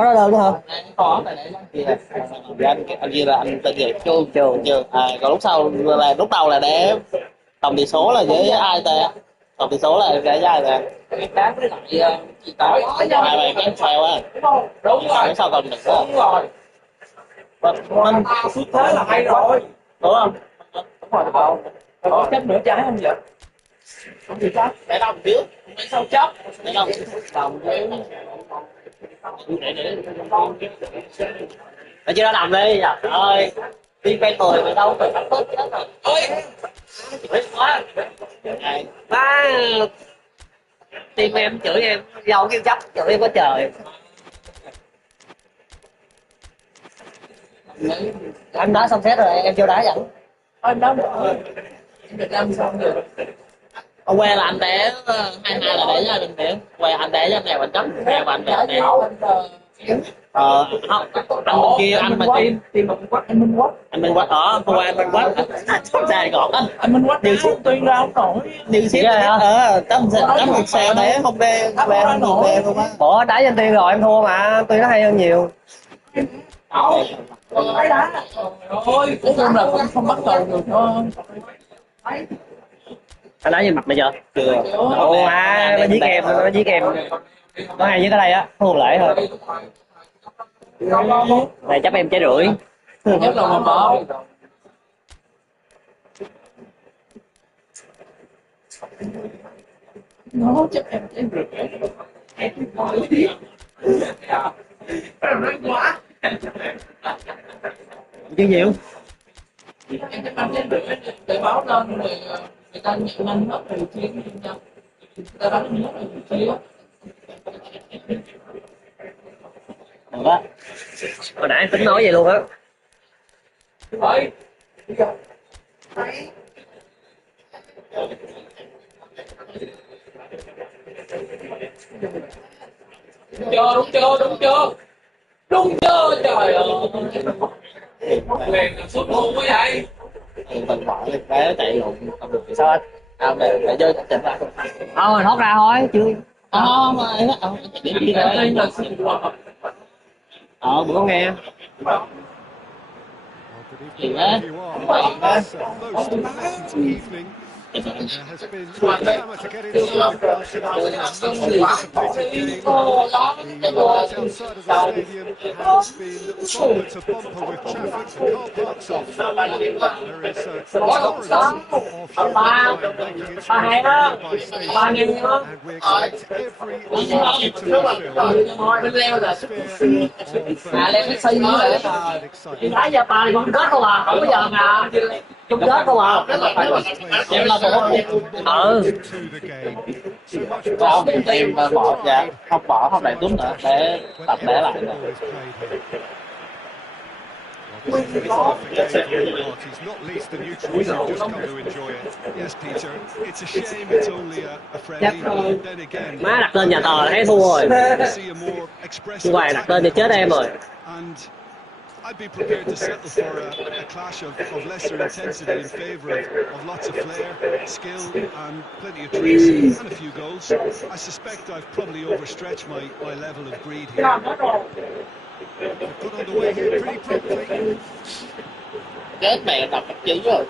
Có ra đơn nữa hả? Có tại đấy anh kia là anh tên gì? Chưa. Còn lúc đầu là để tổng tỷ số là với ai ta? Tổng tỷ số là để với ai ta? Đá với lại chị tới hai bài cái fail á. Đúng rồi. Sau còn được. Đúng rồi. Mình xuất thế là hay rồi. Đúng không? Đúng rồi. Có chấp nửa trái không vậy? Không gì chấp. Để đồng trước. Mấy sao chấp. Để đồng để chưa đã làm đi. Trời ơi. Đi quen người mà đâu phải bắt tốt chết rồi. Ôi. Biết quá. Ba team em chửi em dâu kêu chấp chửi em quá trời. Anh đá xong xét rồi em vô đá dẫn. Anh đá rồi. Việt Nam xong rồi. Ông que là anh té 22 là để cho anh điểm. Que anh té cho anh nào anh chấp nào anh về anh không anh bên kia anh mà team anh Minh Quách ở qua anh Minh Quách sắp ra gọn anh Minh Quách điều Tuyên ra không nổi điều xếp tấm một xe để không về không á Bỏ đá cho Tuyên rồi em thua mà Tuyên nó hay hơn nhiều. Thấy đá ôi nói chung là cũng không bắt đầu được thôi. Anh đá gì mặt mày chưa? Ồ nó giết em nó hay nhất ở đây á thua lễ thôi. Này chấp em trái rưỡi. Nhất là mà bỏ nó chấp em trái rưỡi em nói quá chứ nhiều em chấp em trái rưỡi để báo lên rồi người ta nhận anh hết rồi chiến nhau người ta đánh hết rồi chiến được á. Hồi nãy tính nói vậy luôn á. Đúng chưa trời ơi liền xuất luôn quá vậy mình bỏ cái chạy lộn Sao anh? để chơi chỉnh lại Thôi thoát ra thôi chứ mà điểm gì đấy bữa có nghe gì đấy There has been a clamour to get inside the Barcelona anticipated game. The right outside of the stadium has been bumper to bumper with traffic. The car parks are full. There is torrents of human making its way through the nearby station, and we expect every ability to fulfil the excitement. nãy giờ bài còn kết không à, không có giờ mà chung kết không à, em là bỏ em bỏ dạ không lại đúng nữa để tập để lại nữa. Not least the neutrals who just come to enjoy it. Yes, Peter, it's a shame it's only a friendly. Then again, má đặt tên nhà tờ là thấy thua rồi. Như vậy đặt tên thì chết em rồi. I'd be prepared to settle for a clash of lesser intensity in favour of lots of flair, skill and plenty of tricks and a few goals. I suspect I've probably overstretched my level of greed here. They've got underway here pretty promptly. Chết mẹ đọc chữ rồi.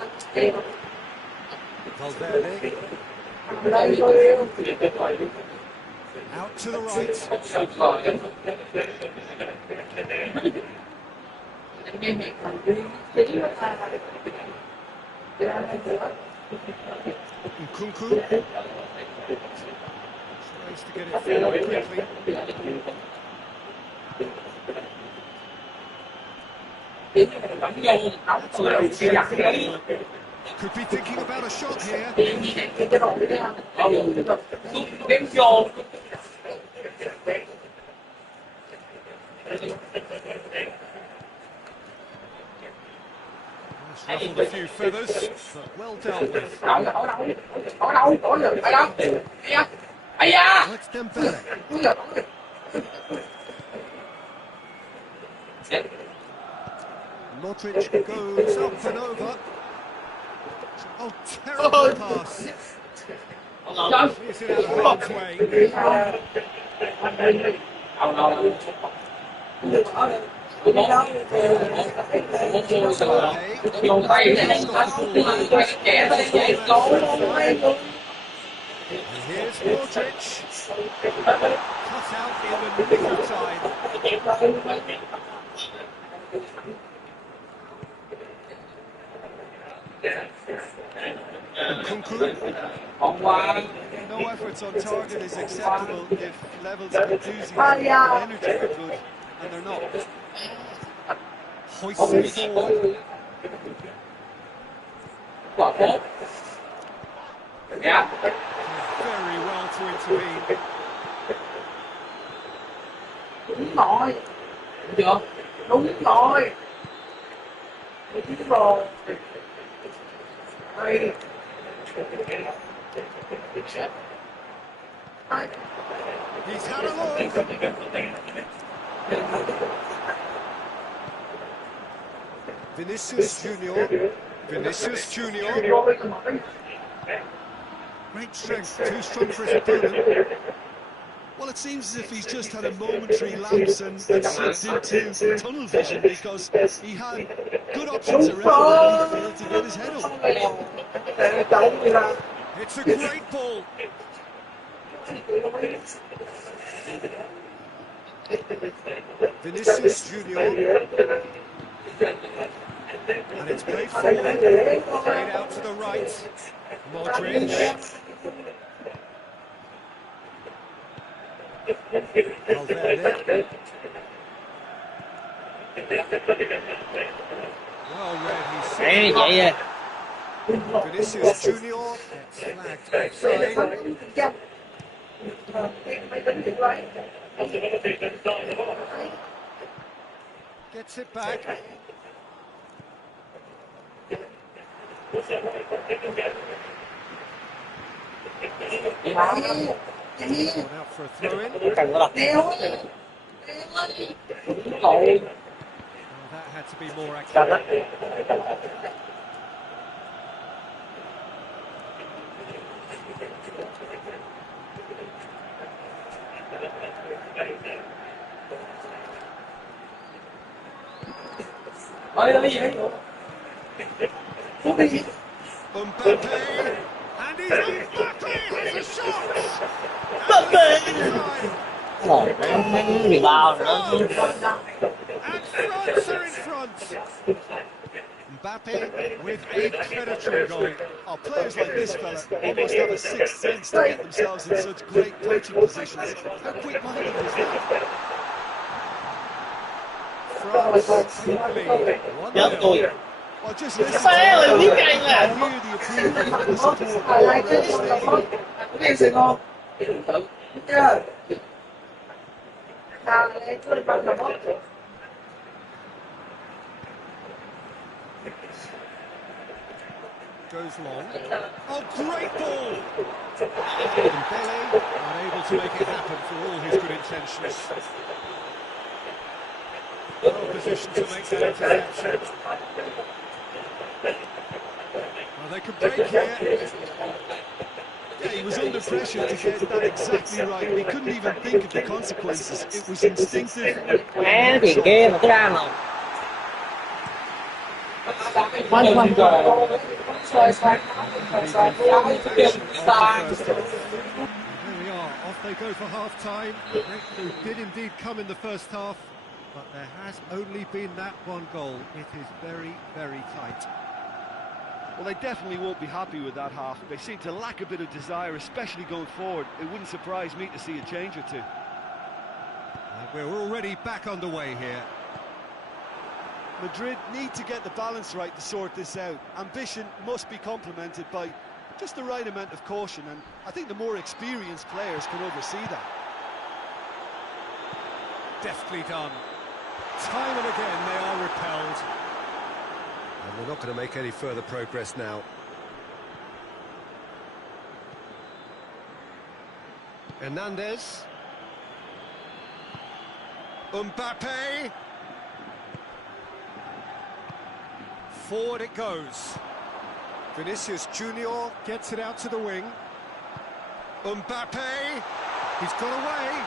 Valverde. Out to the right. Nkunku tries to get it forward quickly. Could be thinking about a shot here. Ruffled a few feathers, but well dealt with. Well, it's Dembele. Modric goes up and over. Oh, terrible pass. Clears it out of harm's way. And here's Modric. Cut out in the nick of time. Kunku. No efforts on target is acceptable if levels of enthusiasm and energy are good, and they're not. Hoisted forward. Very well to intervene. Đúng rồi. Được. Đúng rồi. Đúng rồi. Đây. He's had a look. Vinicius Junior. Vinicius Junior. Great strength, too strong for his opponent. Well, it seems as if he's just had a momentary lapse and slipped into tunnel vision because he had good options around and he failed to get his head up. It's a great ball. Vinicius Junior. And it's played forward, played out to the right. Modric. Valverde. Well read, he's Đấy, vậy rồi. Vinicius Junior gets flagged offside. Gets it back. Going out for a throw-in. Cần có đọc. Well, that had to be more accurate. Mbappe, and he's Mbappe has a shot. Bị bao nữa. And France are in front. Mbappe with a predatory goal. Oh, players like this fella almost have a sixth sense to get themselves in such great coaching positions. How quick-minded is that? France take the lead. 1-0. Well, just listen to that. Hear the approval from the support all around the stadium. Goes long. Oh, great ball! Dembele unable to make it happen for all his good intentions. Well positioned to make that interception. Well, they could break here. Yeah, he was under pressure to get that exactly right. He couldn't even think of the consequences. It was instinctive. Má chuyện kia mà cứ ra mà. There we are, off they go for half-time. Breakthrough did indeed come in the first half, but there has only been that one goal. It is very, very tight. Well, they definitely won't be happy with that half. They seem to lack a bit of desire, especially going forward. It wouldn't surprise me to see a change or two. We're already back underway here. Madrid need to get the balance right to sort this out. Ambition must be complemented by just the right amount of caution, and I think the more experienced players can oversee that. Deftly done. Time and again they are repelled. And they're not going to make any further progress now. Hernandez. Mbappe. Forward it goes. Vinicius Junior gets it out to the wing. Mbappe. He's got away.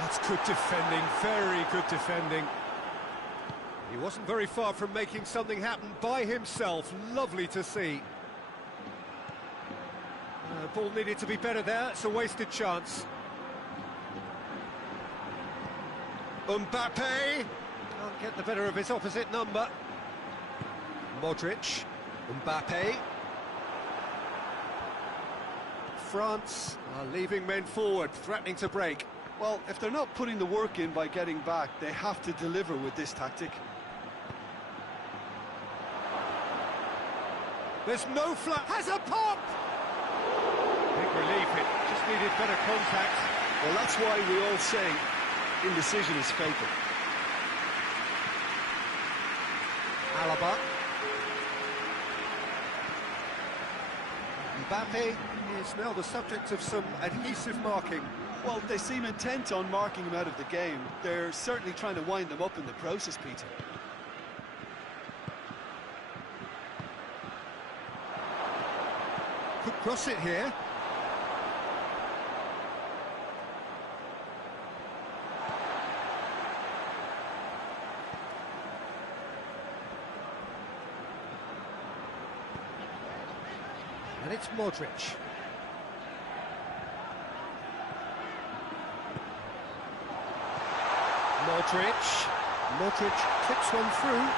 That's good defending, very good defending. He wasn't very far from making something happen by himself. Lovely to see. Ball needed to be better there. It's a wasted chance. Mbappe can't get the better of his opposite number. Modric. Mbappe. France are leaving men forward, threatening to break. Well, if they're not putting the work in by getting back, they have to deliver with this tactic. There's no flat. Has a pop! Big relief, it just needed better contact. Well, that's why we all say indecision is fatal. Alaba. Mbappe is now the subject of some adhesive marking. Well, they seem intent on marking him out of the game. They're certainly trying to wind them up in the process, Peter. Could cross it here. And it's Modric. Modric clips one through.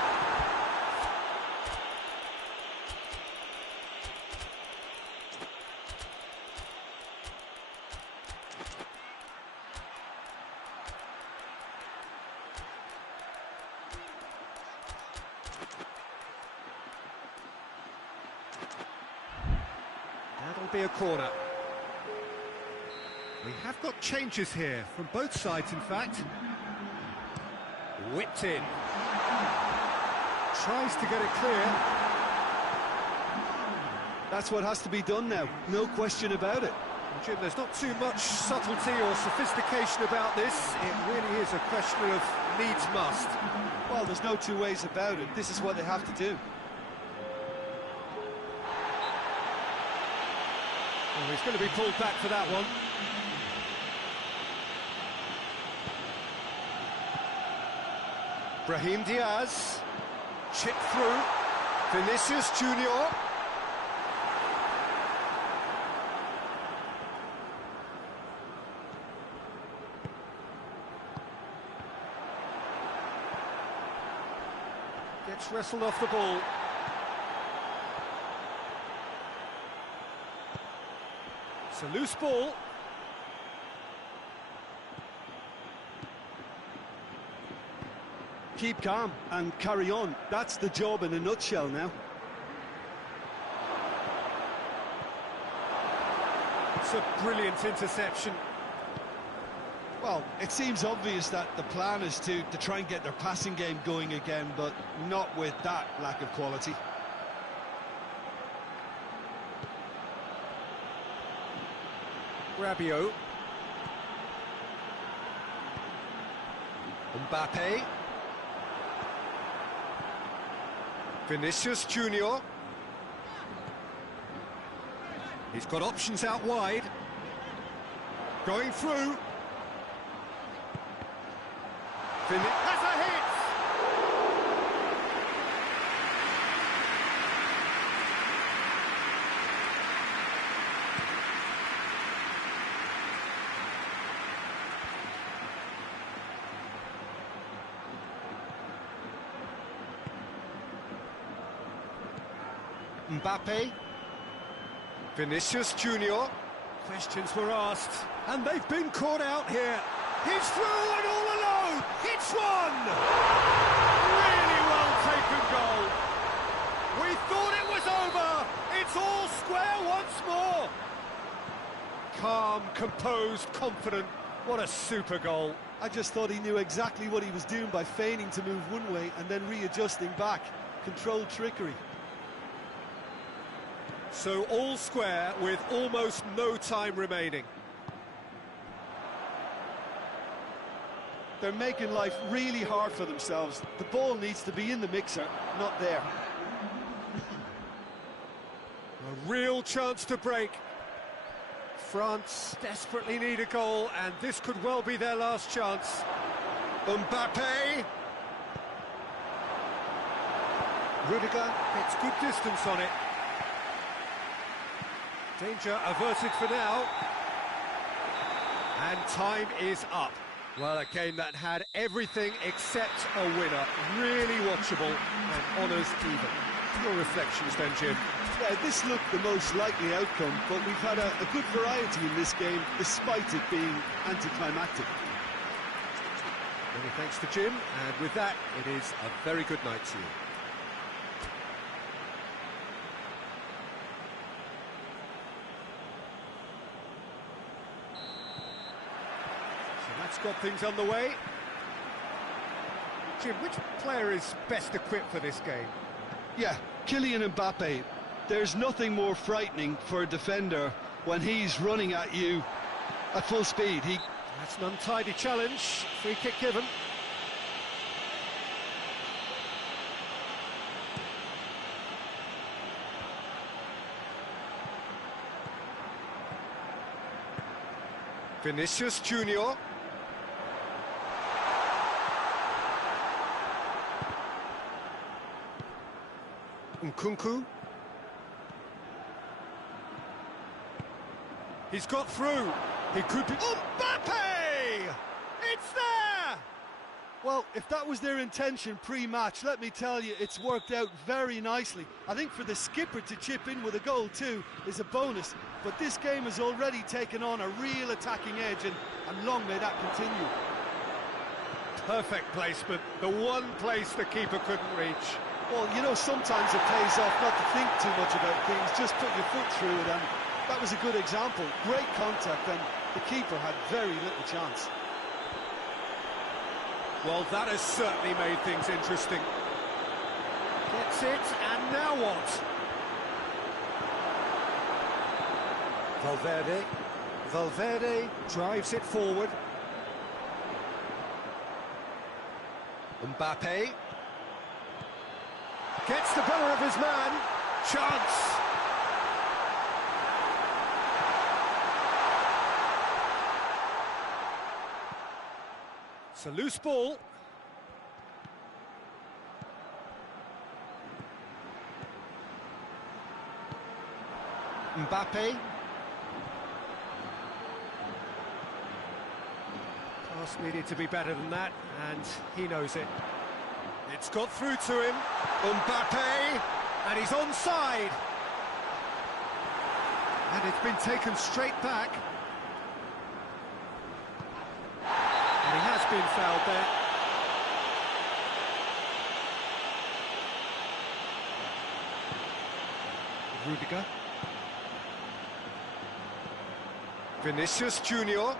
That'll be a corner. We have got changes here, from both sides in fact. Whipped in. Tries to get it clear. That's what has to be done now, no question about it. Jim, there's not too much subtlety or sophistication about this. It really is a question of needs must. Well, there's no two ways about it. This is what they have to do. Well, he's going to be pulled back for that one. Brahim Diaz, chip through, Vinicius Junior. Gets wrestled off the ball. It's a loose ball. Keep calm and carry on. That's the job in a nutshell now. It's a brilliant interception. Well, it seems obvious that the plan is to try and get their passing game going again, but not with that lack of quality. Rabiot. Mbappe. Vinicius Junior. He's got options out wide. Going through. Has a hit! Mbappe. Vinicius Junior. Questions were asked, and they've been caught out here. He's through and all alone. It's one. Really well taken goal. We thought it was over. It's all square once more. Calm, composed, confident. What a super goal. I just thought he knew exactly what he was doing by feigning to move one way and then readjusting back. Controlled trickery. So all square with almost no time remaining. They're making life really hard for themselves. The ball needs to be in the mixer, not there. A real chance to break. France desperately need a goal, and this could well be their last chance. Mbappe. Rudiger gets good distance on it. Danger averted for now. And time is up. Well, a game that had everything except a winner. Really watchable and honours even. Your reflections then, Jim? Yeah, this looked the most likely outcome, but we've had a good variety in this game, despite it being anticlimactic. Many thanks to Jim, and with that, it is a very good night to you. So that's got things underway. Jim, which player is best equipped for this game? Yeah, Kylian Mbappe. There's nothing more frightening for a defender when he's running at you at full speed. That's an untidy challenge. Free kick given. Vinicius Junior. Nkunku. He's got through. He could be... Mbappe! It's there! Well, if that was their intention pre-match, let me tell you, it's worked out very nicely. I think for the skipper to chip in with a goal too is a bonus, but this game has already taken on a real attacking edge, and long may that continue. Perfect placement, the one place the keeper couldn't reach. Well, you know, sometimes it pays off not to think too much about things, just put your foot through it, and that was a good example. Great contact, and the keeper had very little chance. Well, that has certainly made things interesting. Gets it, and now what? Valverde drives it forward. Mbappe gets the better of his man. Chance. It's a loose ball. Mbappe. Pass needed to be better than that, and he knows it. It's got through to him. Mbappe, and he's onside. And it's been taken straight back. And he has been fouled there. Rudiger. Vinicius Junior.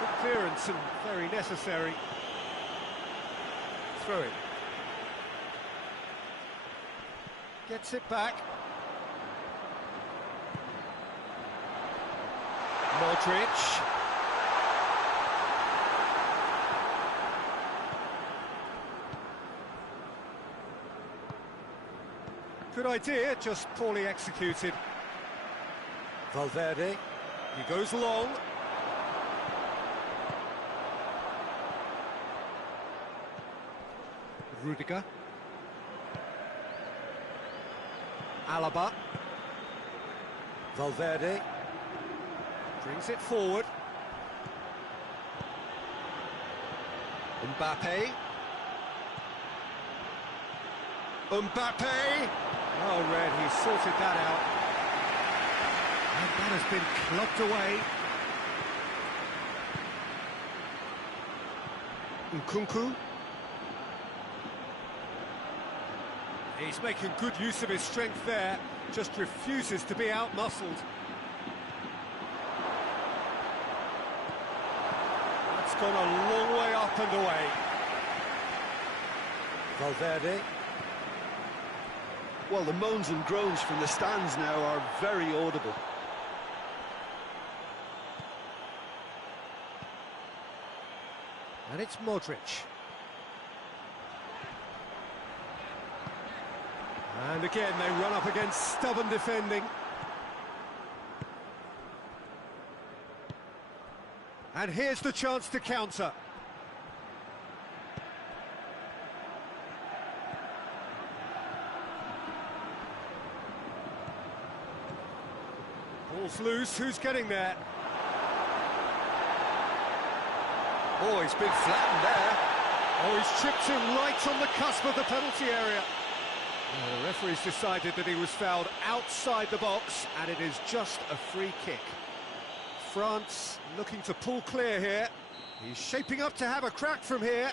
Good clearance and very necessary. Throw it. Gets it back. Modric. Good idea, just poorly executed. Valverde. He goes long. Rudiger. Alaba. Valverde. Brings it forward. Mbappe. Mbappe! Oh, Red, he sorted that out. And that has been clubbed away. Nkunku. He's making good use of his strength there, just refuses to be out-muscled. That's gone a long way up and away. Valverde. Well, the moans and groans from the stands now are very audible. And it's Modric. And again, they run up against stubborn defending. And here's the chance to counter. Ball's loose, who's getting there? Oh, he's been flattened there. Oh, he's chipped him right on the cusp of the penalty area. The referee's decided that he was fouled outside the box, and it is just a free kick. France looking to pull clear here. He's shaping up to have a crack from here.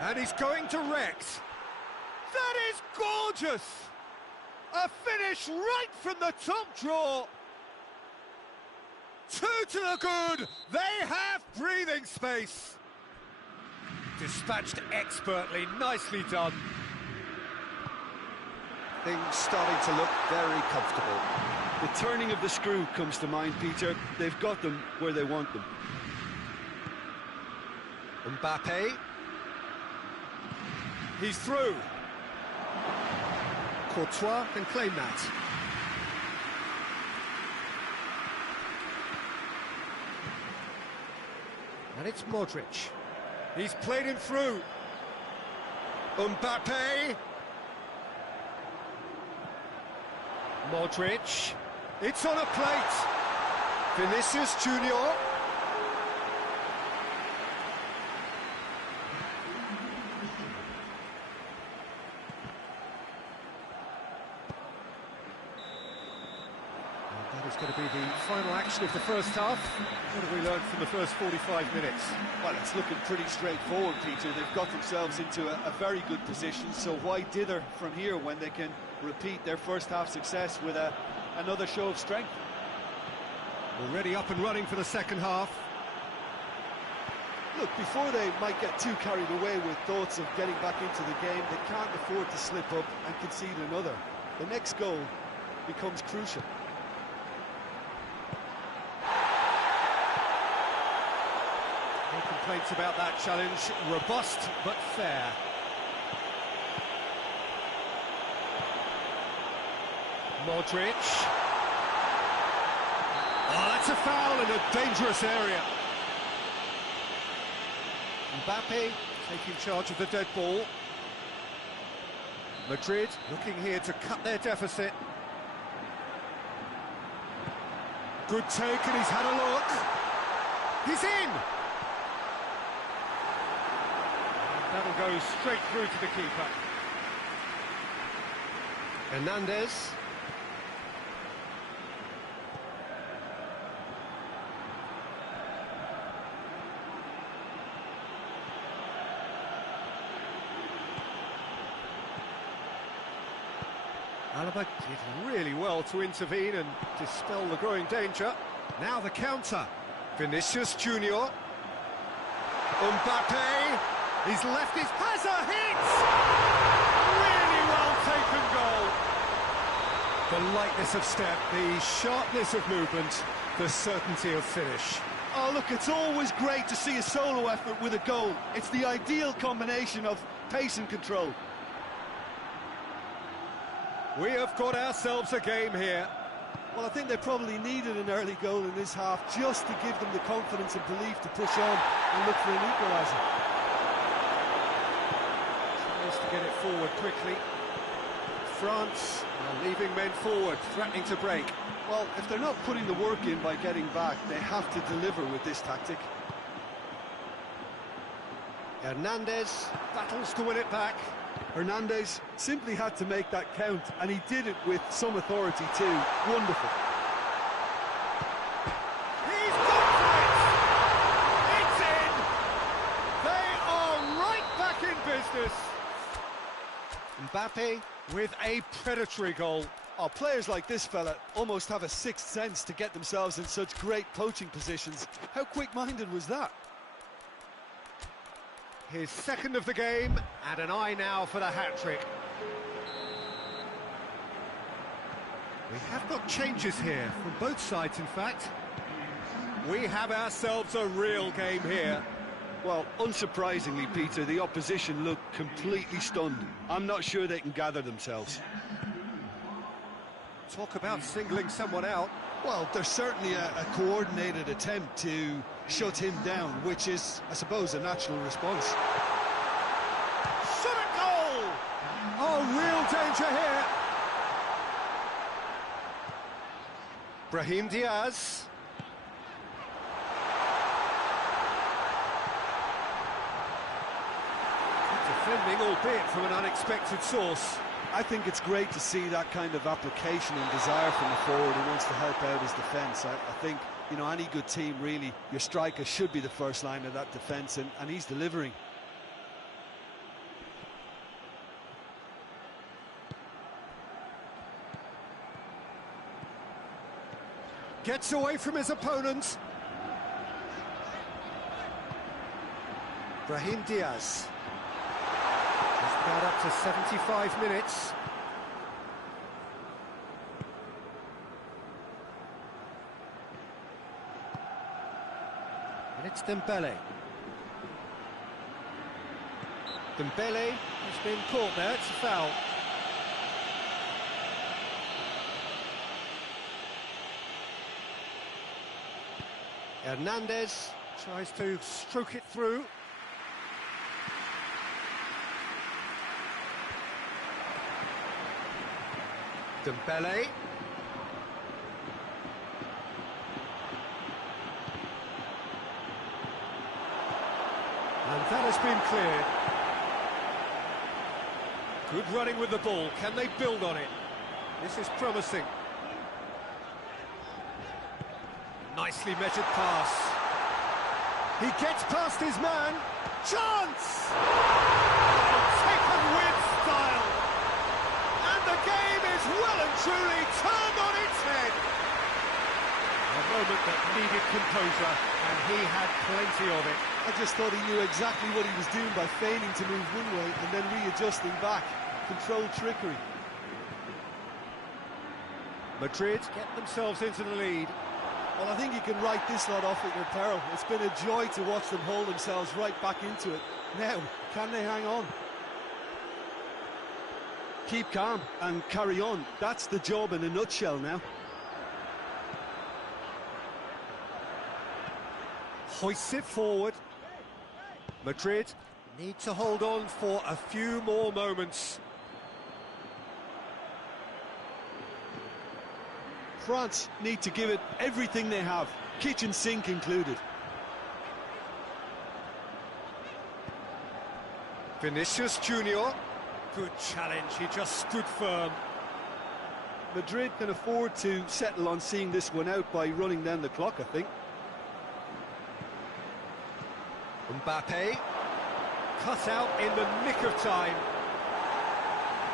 And he's going direct. That is gorgeous! A finish right from the top draw. 2 to the good. They have breathing space. Dispatched expertly, nicely done. Things starting to look very comfortable. The turning of the screw comes to mind, Peter. They've got them where they want them. Mbappe. He's through. Courtois can claim that. And it's Modric. He's played him through. Mbappe. Modric. It's on a plate. Vinicius Junior. That is going to be the final action of the first half. What have we learned from the first 45 minutes? Well, it's looking pretty straightforward, Peter. They've got themselves into a very good position, so why dither from here when they can repeat their first half success with another show of strength? Already up and running for the second half. Look, before they might get too carried away with thoughts of getting back into the game, they can't afford to slip up and concede another. The next goal becomes crucial. No complaints about that challenge. Robust but fair. Modric. Oh, that's a foul in a dangerous area. Mbappe taking charge of the dead ball. Madrid looking here to cut their deficit. Good take, and he's had a look. He's in! And that'll go straight through to the keeper. Hernandez. Alaba did really well to intervene and dispel the growing danger. Now the counter. Vinicius Junior. Mbappe. He's left his... has a hit! Really well taken goal. The lightness of step, the sharpness of movement, the certainty of finish. Oh, look, it's always great to see a solo effort with a goal. It's the ideal combination of pace and control. We have got ourselves a game here. Well, I think they probably needed an early goal in this half just to give them the confidence and belief to push on and look for an equaliser. Tries to get it forward quickly. France are leaving men forward, threatening to break. Well, if they're not putting the work in by getting back, they have to deliver with this tactic. Hernandez battles to win it back. Hernandez simply had to make that count, and he did it with some authority too. Wonderful. He's gone for it! It's in! They are right back in business! Mbappe with a predatory goal. Oh, players like this fella almost have a sixth sense to get themselves in such great poaching positions. How quick-minded was that? His second of the game, and an eye now for the hat-trick. We have got changes here from both sides, in fact. We have ourselves a real game here. Well, unsurprisingly, Peter, the opposition look completely stunned. I'm not sure they can gather themselves. Talk about singling someone out. Well, there's certainly a coordinated attempt to shut him down, which is, I suppose, a natural response. Shot a goal! Oh, real danger here. Brahim Diaz. Defending, albeit from an unexpected source. I think it's great to see that kind of application and desire from a forward who wants to help out his defence. I think, you know, any good team, really, your striker should be the first line of that defence, and he's delivering. Gets away from his opponent. Brahim Diaz. He's got up to 75 minutes. And it's Dembele. Dembele has been caught there, it's a foul. Hernandez tries to stroke it through. Dembele. And that has been cleared. Good running with the ball. Can they build on it? This is promising. Nicely measured pass. He gets past his man. Chance! Taken with style. And the game is well and truly turned on its head. A moment that needed composure, and he had plenty of it. I just thought he knew exactly what he was doing by feigning to move one way and then readjusting back. Controlled trickery. Madrid get themselves into the lead. Well, I think you can write this lot off at your peril. It's been a joy to watch them hold themselves right back into it. Now, can they hang on? Keep calm and carry on. That's the job in a nutshell now. Hoists it forward. Madrid need to hold on for a few more moments. France need to give it everything they have, kitchen sink included. Vinicius Junior. Good challenge, he just stood firm. Madrid can afford to settle on seeing this one out by running down the clock, I think. Mbappe. Cut out in the nick of time.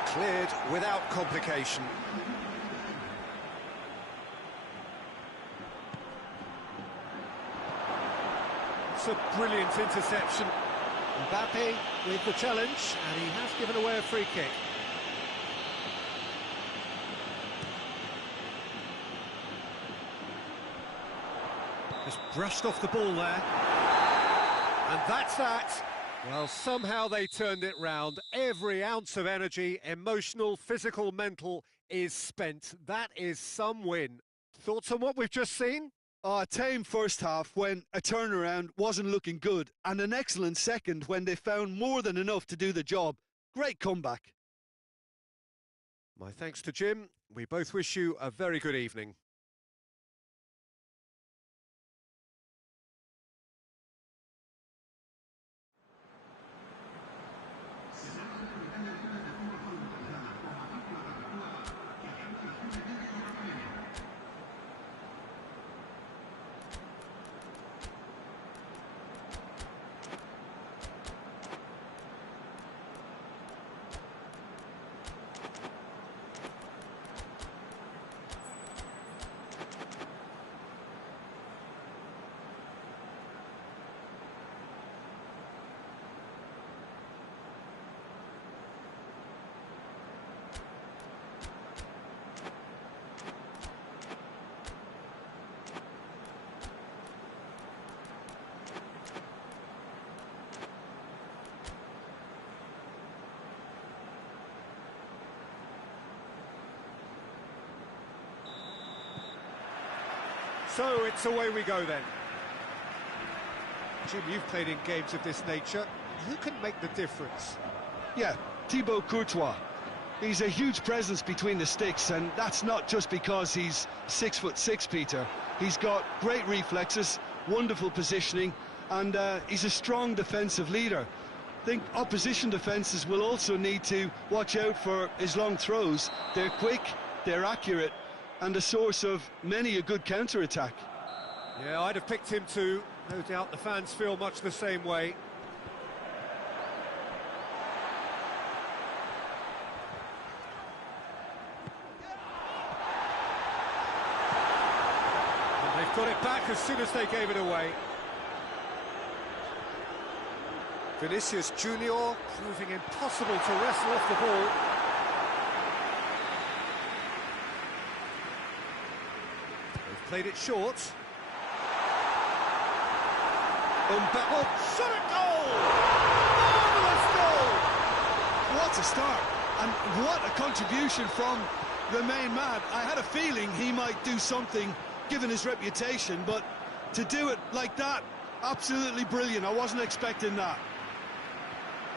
Cleared without complication. It's a brilliant interception. Mbappe with the challenge, and he has given away a free kick. Just brushed off the ball there. And that's that. Well, somehow they turned it round. Every ounce of energy, emotional, physical, mental, is spent. That is some win. Thoughts on what we've just seen? A tame first half when a turnaround wasn't looking good, and an excellent second when they found more than enough to do the job. Great comeback. My thanks to Jim. We both wish you a very good evening. So it's away we go then. Jim, you've played in games of this nature. Who can make the difference? Yeah, Thibaut Courtois. He's a huge presence between the sticks, and that's not just because he's 6'6", Peter. He's got great reflexes, wonderful positioning, and he's a strong defensive leader. I think opposition defences will also need to watch out for his long throws. They're quick, they're accurate, and a source of many a good counter-attack. Yeah, I'd have picked him too. No doubt the fans feel much the same way. And they've got it back as soon as they gave it away. Vinicius Junior proving impossible to wrestle off the ball. They've played it short. Mbappe, shot at goal! Marvellous goal! What a start, and what a contribution from the main man. I had a feeling he might do something, given his reputation, but to do it like that, absolutely brilliant. I wasn't expecting that.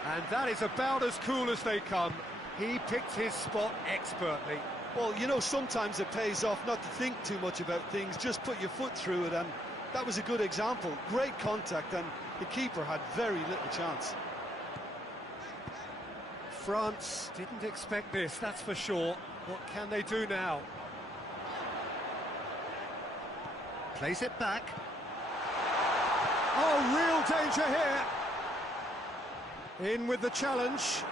And that is about as cool as they come. He picked his spot expertly. Well, you know, sometimes it pays off not to think too much about things, just put your foot through it, and that was a good example. Great contact, and the keeper had very little chance. France didn't expect this, that's for sure. What can they do now? Plays it back. Oh, real danger here. In with the challenge.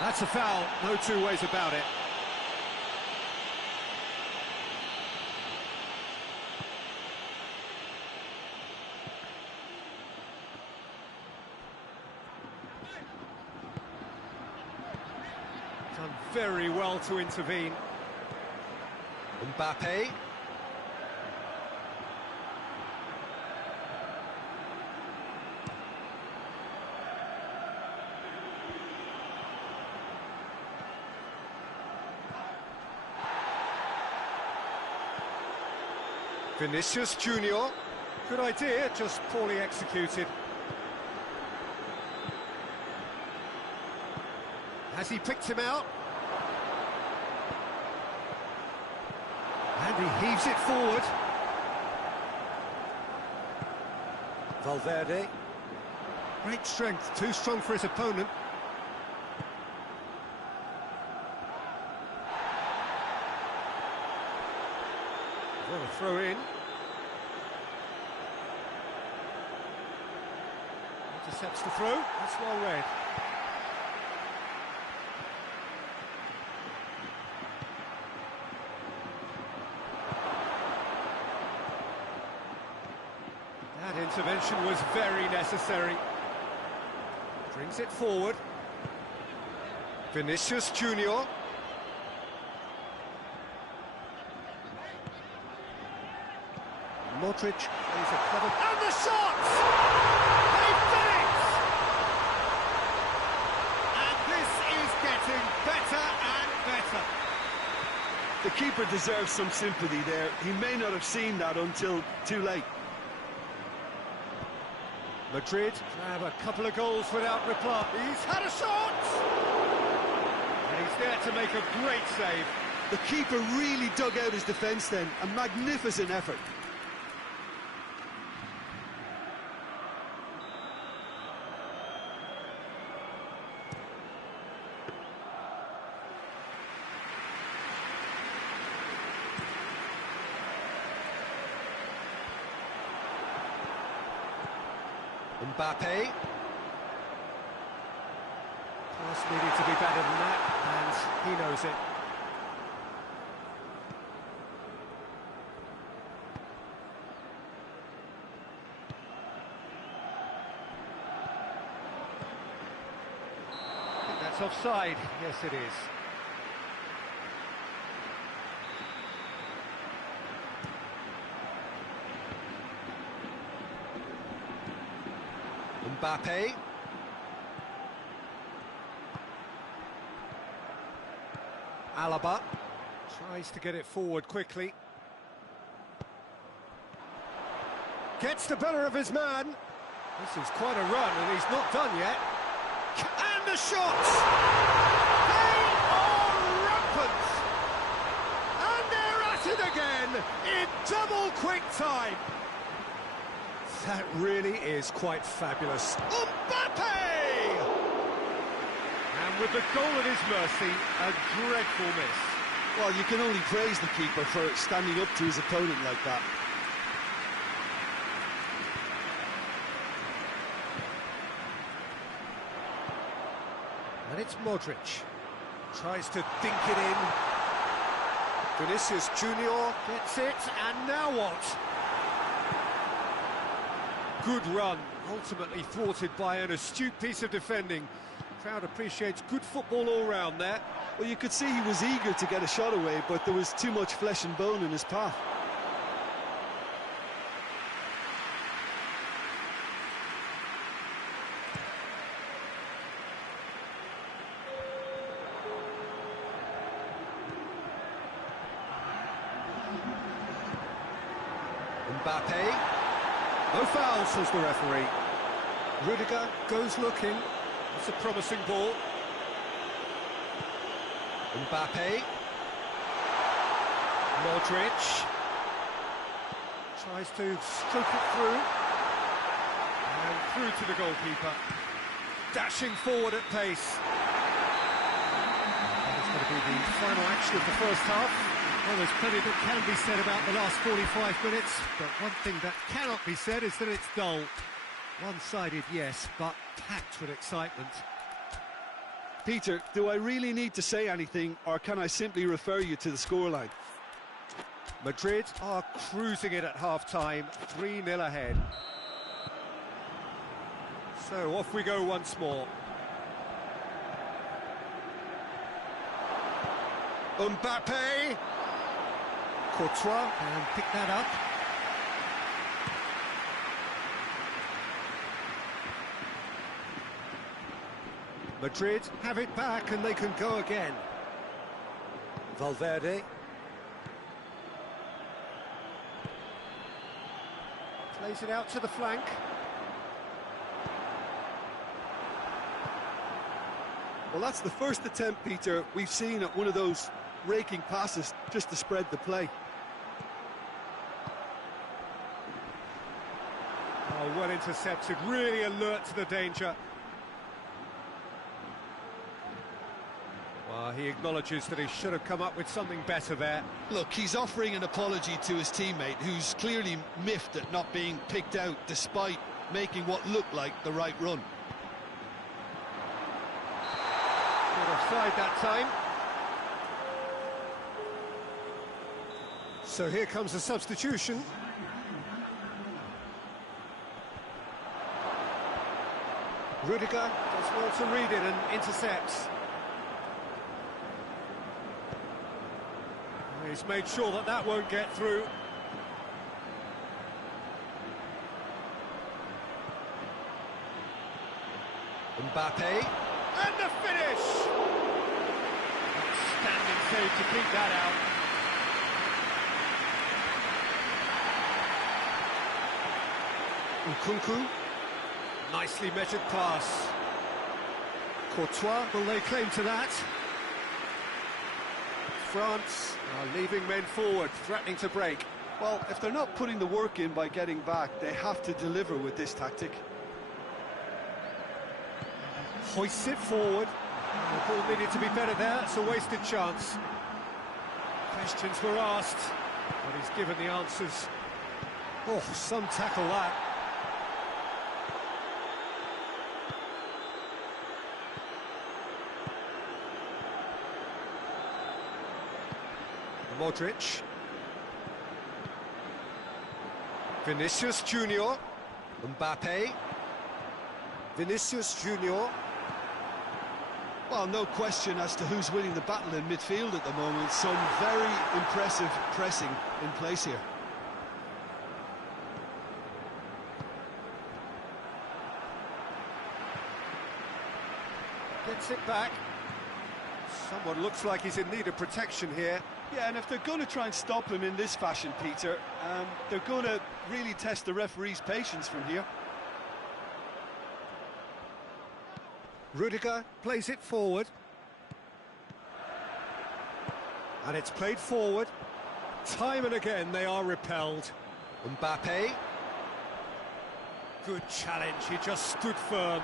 That's a foul, no two ways about it. Done very well to intervene. Mbappe. Vinicius Junior. Good idea, just poorly executed. Has he picked him out? And he heaves it forward. Valverde. Great strength, too strong for his opponent. What a throw in. Intercepts the throw, that's well read. That intervention was very necessary. Brings it forward. Vinicius Junior. Modric plays a clever... And the shot! They've done it! And this is getting better and better. The keeper deserves some sympathy there. He may not have seen that until too late. Madrid grab a couple of goals without reply. He's had a shot! And he's there to make a great save. The keeper really dug out his defence then. A magnificent effort. Mbappe. Pass needed to be better than that, and he knows it. I think that's offside. Yes, it is. Mbappe. Alaba. Tries to get it forward quickly. Gets the better of his man. This is quite a run, and he's not done yet. And the shots! They are rampant! And they're at it again in double quick time. That really is quite fabulous. Mbappe! And with the goal at his mercy, a dreadful miss. Well, you can only praise the keeper for standing up to his opponent like that. And it's Modric. Tries to dink it in. Vinicius Junior gets it, and now what? Good run, ultimately thwarted by an astute piece of defending. Crowd appreciates good football all round there. Well, you could see he was eager to get a shot away, but there was too much flesh and bone in his path. Mbappe. No foul, says the referee. Rudiger goes looking. It's a promising ball. Mbappe. Modric. Tries to stroke it through. And through to the goalkeeper. Dashing forward at pace. That's going to be the final action of the first half. Well, there's plenty that can be said about the last 45 minutes, but one thing that cannot be said is that it's dull. One-sided, yes, but packed with excitement. Peter, do I really need to say anything, or can I simply refer you to the scoreline? Madrid are cruising it at half-time, 3-0 ahead. So off we go once more. Mbappe! Courtois can pick that up. Madrid have it back and they can go again. Valverde. Plays it out to the flank. Well, that's the first attempt, Peter, we've seen at one of those raking passes just to spread the play. Oh, well intercepted, really alert to the danger. Well, he acknowledges that he should have come up with something better there. Look, he's offering an apology to his teammate, who's clearly miffed at not being picked out despite making what looked like the right run. Not offside that time. So here comes a substitution. Rudiger does well to read it and intercepts. He's made sure that that won't get through. Mbappe. And the finish! Outstanding save to keep that out. Nkunku. Nicely measured pass. Courtois, will lay claim to that? France are leaving men forward, threatening to break. Well, if they're not putting the work in by getting back, they have to deliver with this tactic. Hoists it forward. The ball needed to be better there, it's a wasted chance. Questions were asked, but he's given the answers. Oh, some tackle that. Modric. Vinicius Junior. Mbappe. Vinicius Junior. Well, no question as to who's winning the battle in midfield at the moment. Some very impressive pressing in place here. Gets it back. Someone looks like he's in need of protection here. Yeah, and if they're going to try and stop him in this fashion, Peter, they're going to really test the referee's patience from here. Rudiger plays it forward. And it's played forward. Time and again they are repelled. Mbappe. Good challenge, he just stood firm.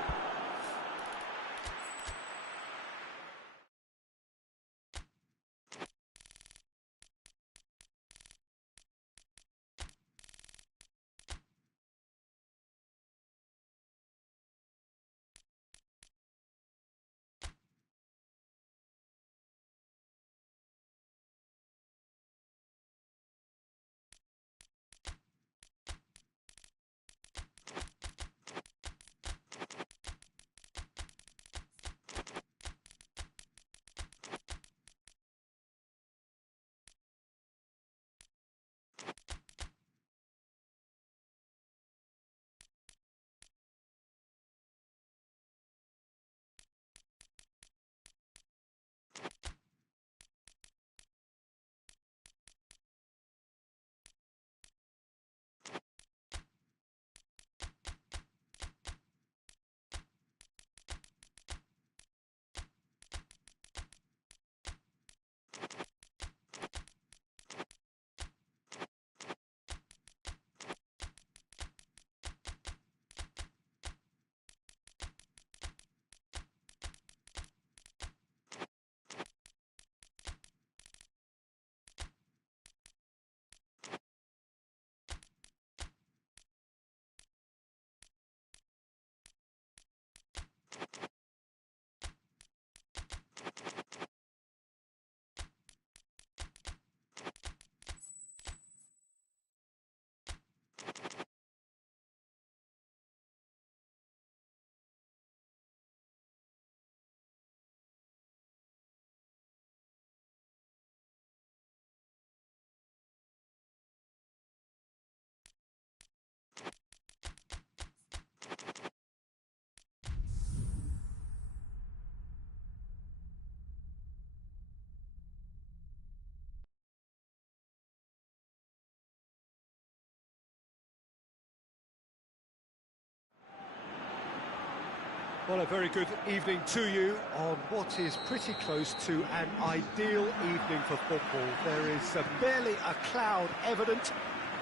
Well, a very good evening to you on what is pretty close to an ideal evening for football. There is barely a cloud evident.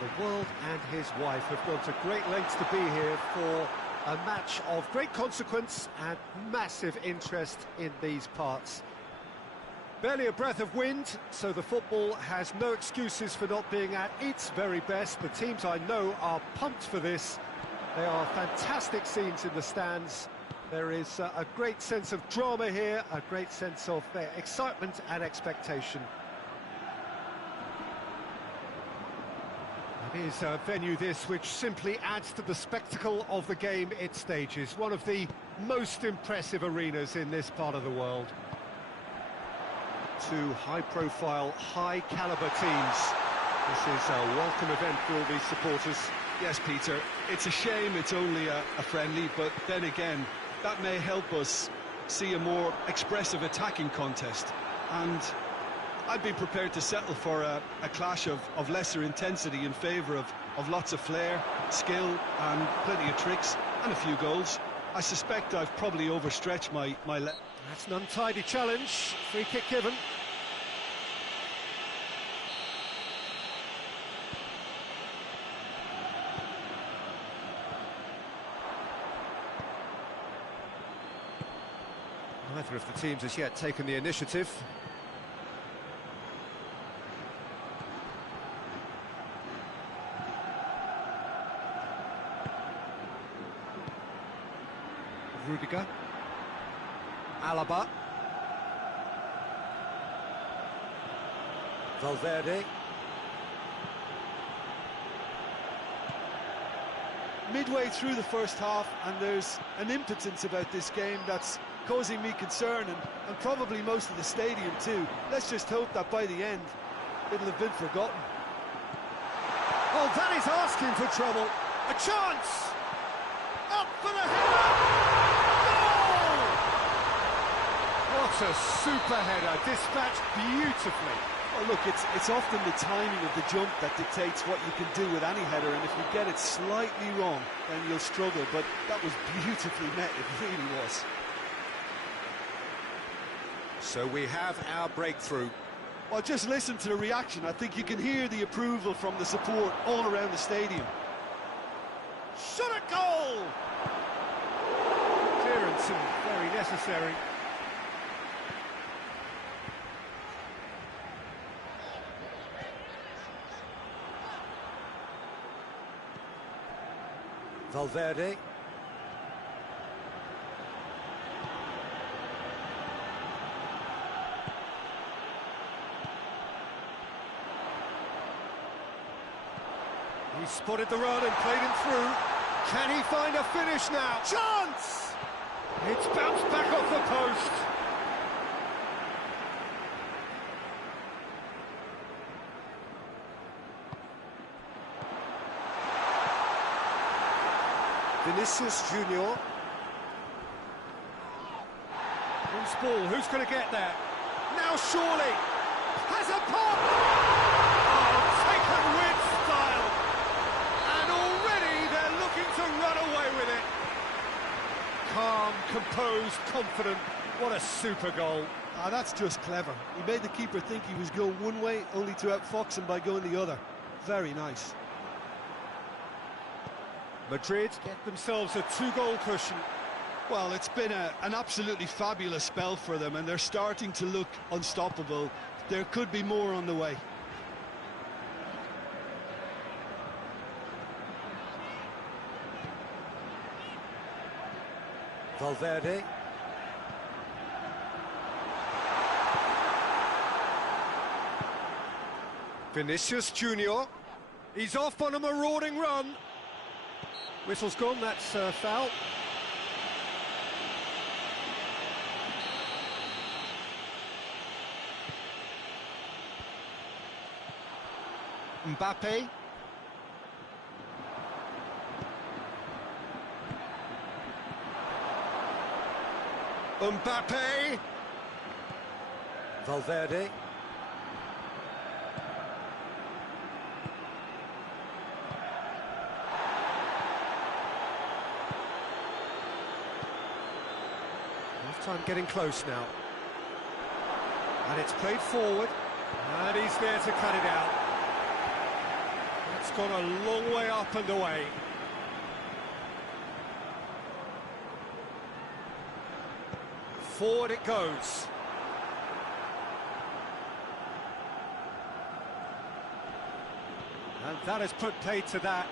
The world and his wife have gone to great lengths to be here for a match of great consequence and massive interest in these parts. Barely a breath of wind, so the football has no excuses for not being at its very best. The teams I know are pumped for this. They are fantastic scenes in the stands. There is a great sense of drama here, a great sense of excitement and expectation. It is a venue this which simply adds to the spectacle of the game it stages. One of the most impressive arenas in this part of the world. Two high-profile, high-caliber teams. This is a welcome event for all these supporters. Yes, Peter, it's a shame it's only a friendly, but then again, that may help us see a more expressive attacking contest. And I'd be prepared to settle for a clash of lesser intensity in favour of lots of flair, skill and plenty of tricks and a few goals. I suspect I've probably overstretched my That's an untidy challenge. Free kick given. Neither of the teams has yet taken the initiative. Rudiger. Alaba. Valverde. midway through the first half, and there's an impotence about this game that's causing me concern, and probably most of the stadium too. Let's just hope that by the end it'll have been forgotten. Oh, that is asking for trouble. A chance! Up for the header! Goal! What a super header, dispatched beautifully. Well, look, it's often the timing of the jump that dictates what you can do with any header, and if you get it slightly wrong, then you'll struggle. But that was beautifully met, it really was. So we have our breakthrough. Well, just listen to the reaction. I think you can hear the approval from the support all around the stadium. Shot at goal! Clearance and very necessary. Valverde. He spotted the run and played him through. Can he find a finish now? Chance! It's bounced back off the post. Vinicius Junior. Loose ball, who's going to get there? Now surely! Has a pop! Oh, taken with style! And already they're looking to run away with it. Calm, composed, confident. What a super goal. Ah, that's just clever. He made the keeper think he was going one way, only to outfox him by going the other. Very nice. Madrid get themselves a 2-goal cushion. Well, it's been an absolutely fabulous spell for them, and they're starting to look unstoppable. There could be more on the way. Valverde. Vinicius Junior. He's off on a marauding run. Whistle's gone, that's foul. Mbappe. Mbappe. Valverde. Half-time getting close now. And it's played forward. And he's there to cut it out. That's gone a long way up and away. Forward it goes. And that has put paid to that.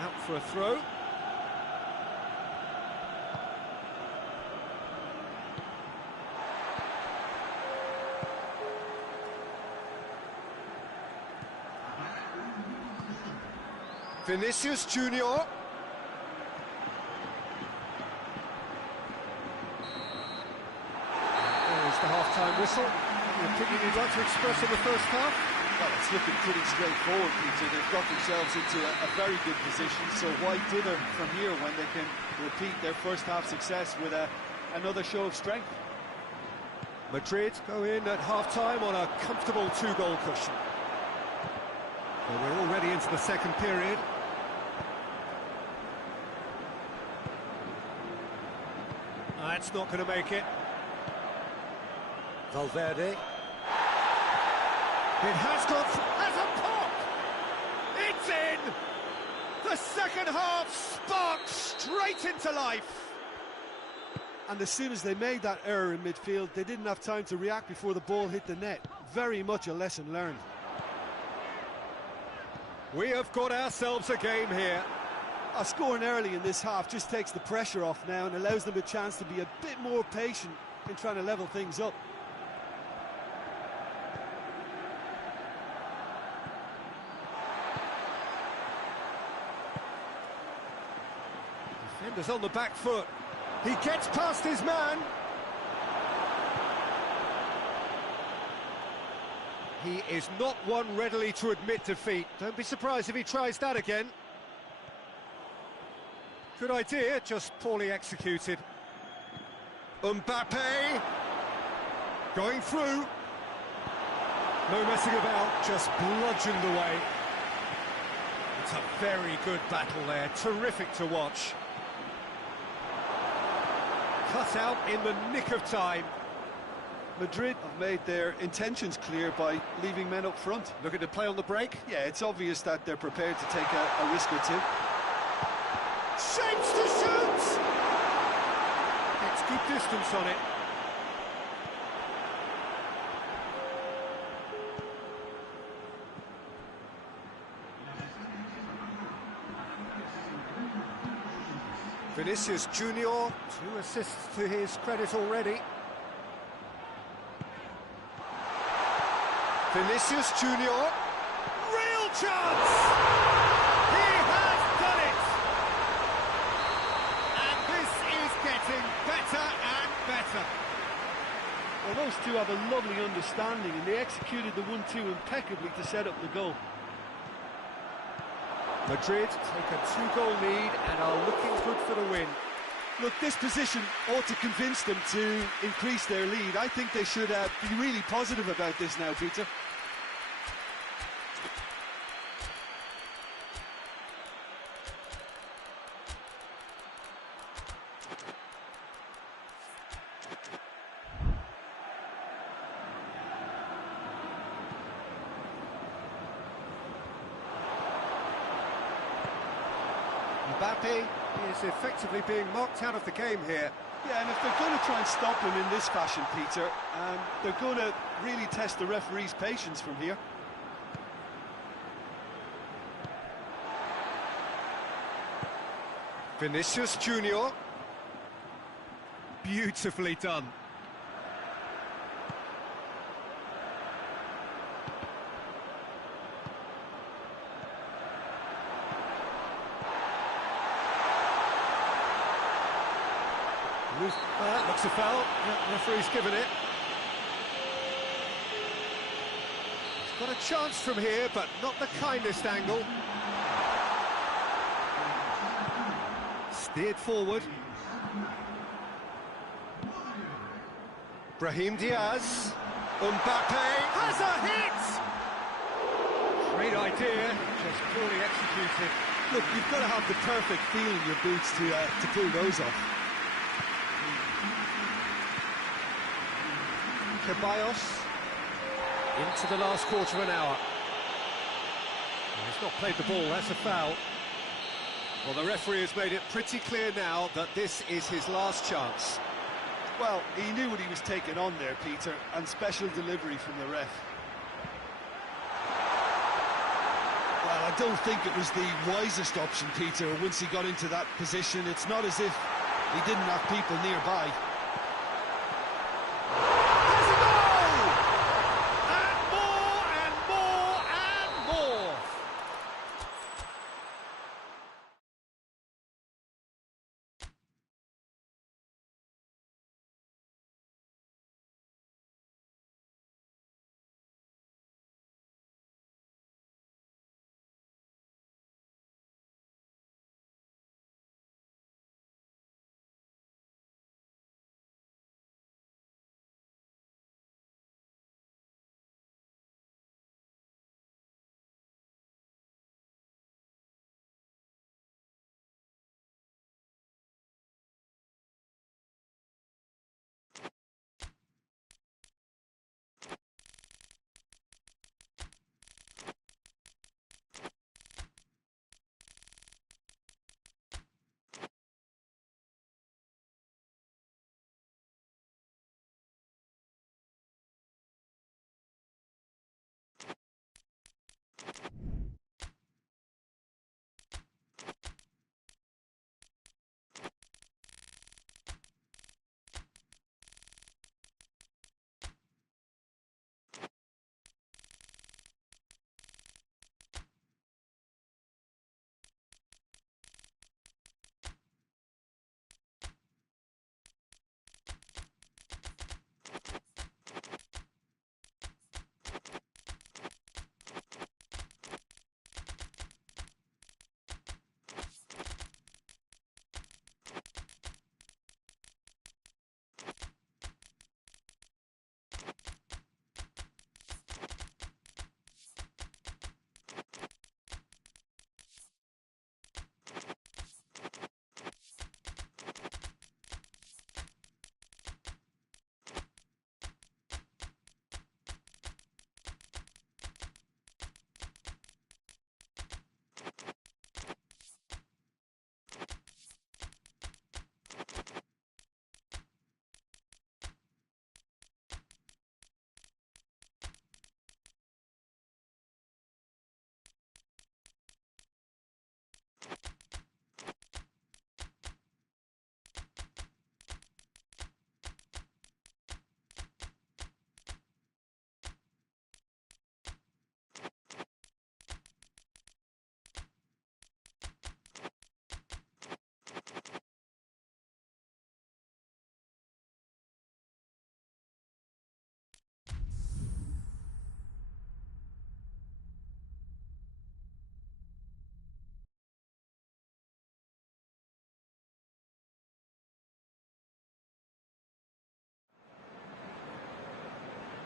Out for a throw. Vinicius Junior. There's the half-time whistle. Any opinion you'd like to express on the first half? Well, it's looking pretty straightforward, Peter. They've got themselves into a very good position, so why dither from here when they can repeat their first half success with another show of strength? Madrid go in at half-time on a comfortable 2-goal cushion. Well, we're already into the second period. That's not going to make it. Valverde. It has gone as a pop! It's in! The second half sparks straight into life! And as soon as they made that error in midfield, they didn't have time to react before the ball hit the net. Very much a lesson learned. We have got ourselves a game here. Scoring early in this half just takes the pressure off now and allows them a chance to be a bit more patient in trying to level things up. Defender's on the back foot. He gets past his man. He is not one readily to admit defeat. Don't be surprised if he tries that again. Good idea, just poorly executed. Mbappe going through. No messing about, just bludgeoned away. It's a very good battle there, terrific to watch. Cut out in the nick of time. Madrid have made their intentions clear by leaving men up front. Looking to play on the break. Yeah, it's obvious that they're prepared to take a risk or two. Shapes to shoot! Gets good distance on it. Vinicius Junior, 2 assists to his credit already. Vinicius Junior, real chance! He has done it! And this is getting better and better. Well, those two have a lovely understanding, and they executed the 1-2 impeccably to set up the goal. Madrid take a 2-goal lead and are looking good for the win. Look, this position ought to convince them to increase their lead. I think they should be really positive about this now, Peter. Mbappe is effectively being marked out of the game here. Yeah, and if they're going to try and stop him in this fashion, Peter, they're going to really test the referee's patience from here. Vinicius Junior. Beautifully done. Looks a foul. Yeah, referee's given it. He's got a chance from here, but not the kindest angle. Steered forward. Brahim Diaz. Mbappe has a hit! Great idea, just poorly executed. Look, you've got to have the perfect feel in your boots to pull those off. Ceballos into the last quarter of an hour. He's not played the ball, that's a foul. Well, the referee has made it pretty clear now that this is his last chance. Well, he knew what he was taking on there, Peter, and special delivery from the ref. Well, I don't think it was the wisest option, Peter, once he got into that position. It's not as if he didn't have people nearby.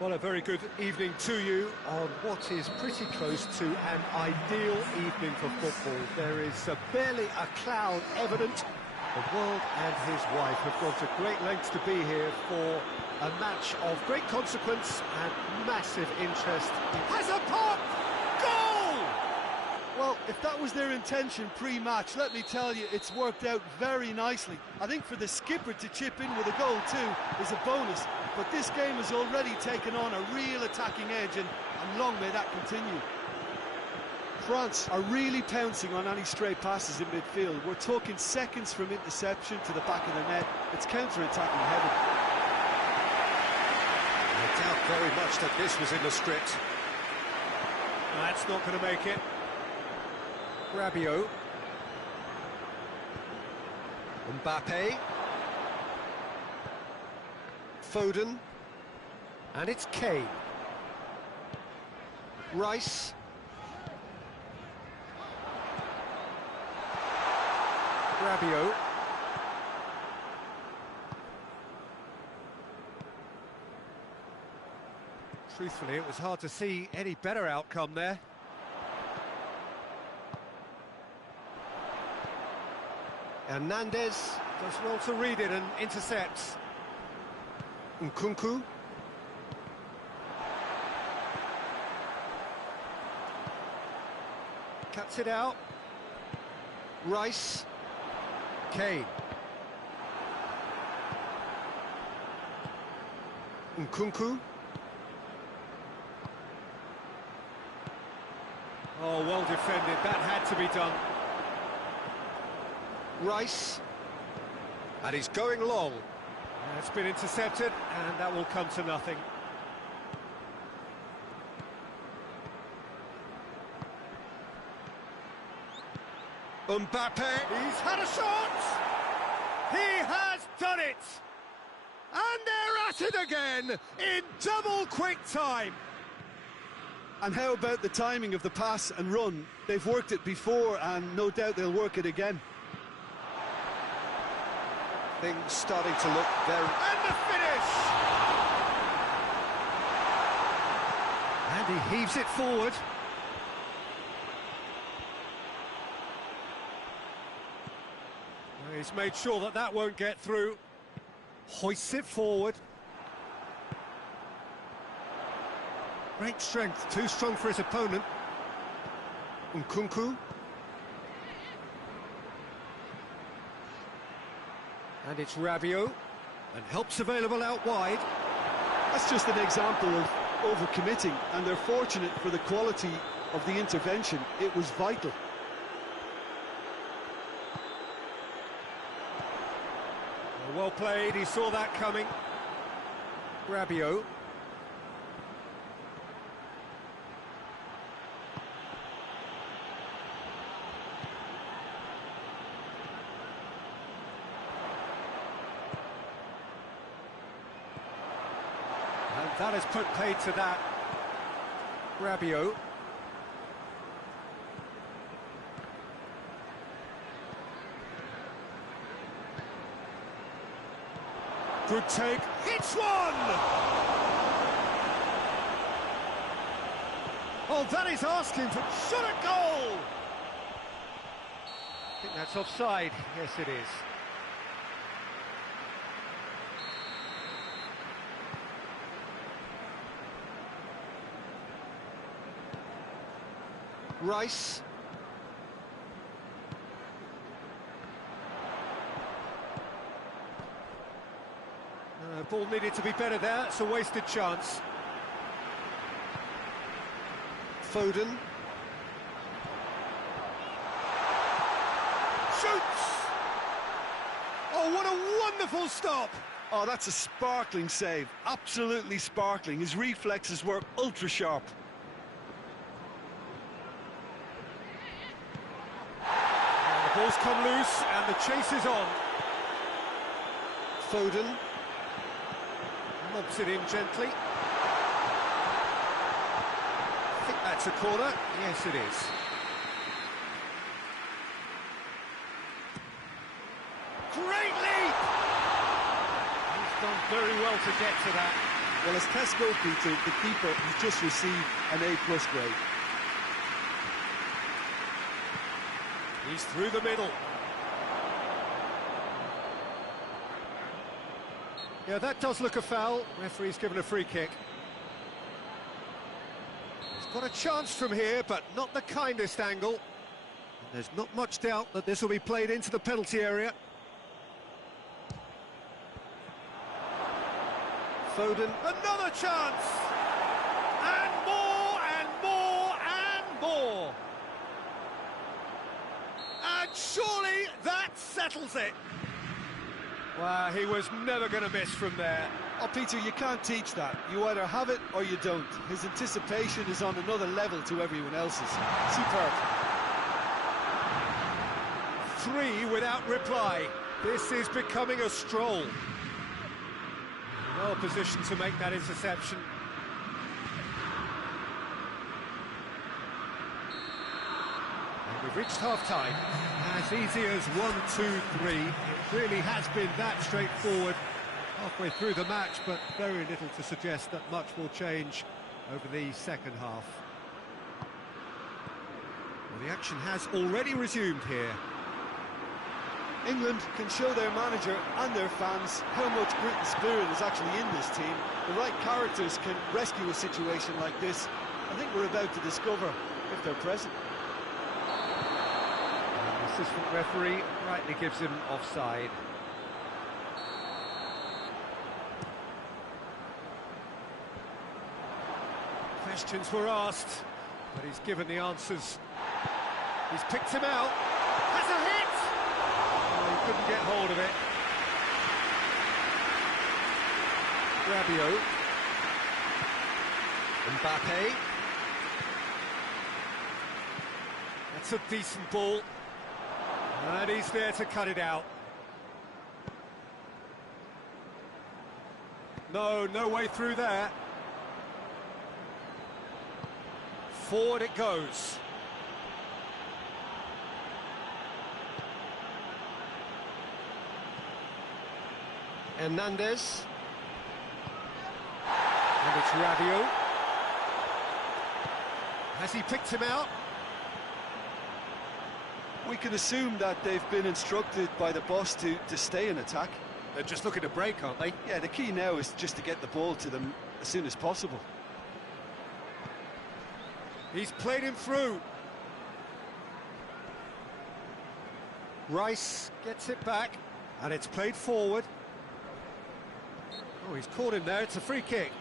Well, a very good evening to you on what is pretty close to an ideal evening for football. There is barely a cloud evident. The world and his wife have gone to great lengths to be here for a match of great consequence and massive interest. Has a pop! Goal! Well, if that was their intention pre-match, let me tell you, it's worked out very nicely. I think for the skipper to chip in with a goal too is a bonus, but this game has already taken on a real attacking edge, and long may that continue. France are really pouncing on any stray passes in midfield. We're talking seconds from interception to the back of the net. It's counter-attacking heaven. I doubt very much that this was in the script. That's not going to make it. Rabiot. Mbappe. Foden. And it's Kane. Rice. Rabiot. Truthfully, it was hard to see any better outcome there. Hernandez does well to read it and intercepts. Nkunku. Cuts it out. Rice. Kane. Nkunku. Oh, well defended. That had to be done. Rice. And he's going long. It's been intercepted, and that will come to nothing. Mbappe. He's had a shot! He has done it! And they're at it again in double quick time. And how about the timing of the pass and run? They've worked it before, and no doubt they'll work it again. Things starting to look very... And the finish! And he heaves it forward. He's made sure that that won't get through. Hoists it forward. Great strength, too strong for his opponent. Nkunku. And it's Rabiot. And help's available out wide. That's just an example of overcommitting, and they're fortunate for the quality of the intervention. It was vital. Well played, he saw that coming. Rabiot. And that has put paid to that. Rabiot. Good take, hits one! Oh, that is asking for shot a goal! I think that's offside, yes it is. Rice. Ball needed to be better there, it's a wasted chance. Foden. Shoots! Oh, what a wonderful stop! Oh, that's a sparkling save, absolutely sparkling. His reflexes were ultra sharp. And the ball's come loose and the chase is on. Foden. Lobs it in gently. I think that's a corner. Yes, it is. Great leap! He's done very well to get to that. Well, as tests go, Peter, the keeper has just received an A+ grade. He's through the middle. Yeah, that does look a foul. Referee's given a free kick. He's got a chance from here, but not the kindest angle. And there's not much doubt that this will be played into the penalty area. Foden, another chance! And more, and more, and more! And surely that settles it! Wow, he was never going to miss from there. Oh, Peter, you can't teach that. You either have it or you don't. His anticipation is on another level to everyone else's. Superb. 3 without reply. This is becoming a stroll. Well positioned to make that interception. And we've reached half-time. As easy as 1, 2, 3. It really has been that straightforward halfway through the match, but very little to suggest that much will change over the second half. Well, the action has already resumed here. England can show their manager and their fans how much grit and spirit is actually in this team. The right characters can rescue a situation like this. I think we're about to discover if they're present. And the assistant referee rightly gives him offside. Questions were asked, but he's given the answers. He's picked him out. Has a hit! Oh, he couldn't get hold of it. Rabiot. Mbappe. That's a decent ball. And he's there to cut it out. No way through there. Forward it goes. Hernandez. And it's Rabiot. Has he picked him out? We can assume that they've been instructed by the boss to stay in attack. They're just looking to break, aren't they? Yeah, the key now is just to get the ball to them as soon as possible. He's played him through. Rice gets it back, and it's played forward. Oh, he's caught him there. It's a free kick.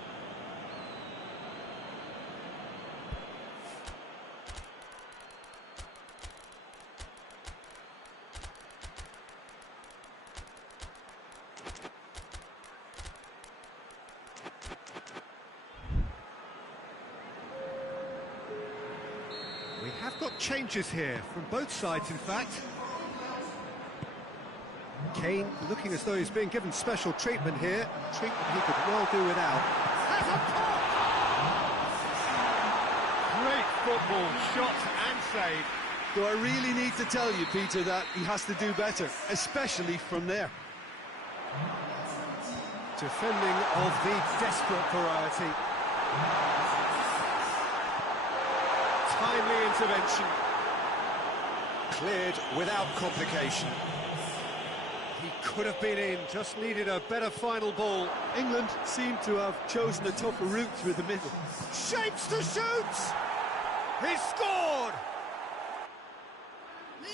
We have got changes here from both sides, in fact. Kane looking as though he's being given special treatment here, treatment he could well do without. Has a pop! Great football, shot and save. Do I really need to tell you, Peter, that he has to do better, especially from there? Defending of the desperate variety. Timely intervention. Cleared without complication. He could have been in, just needed a better final ball. England seem to have chosen a tougher route through the middle. Shapes to shoot! He scored!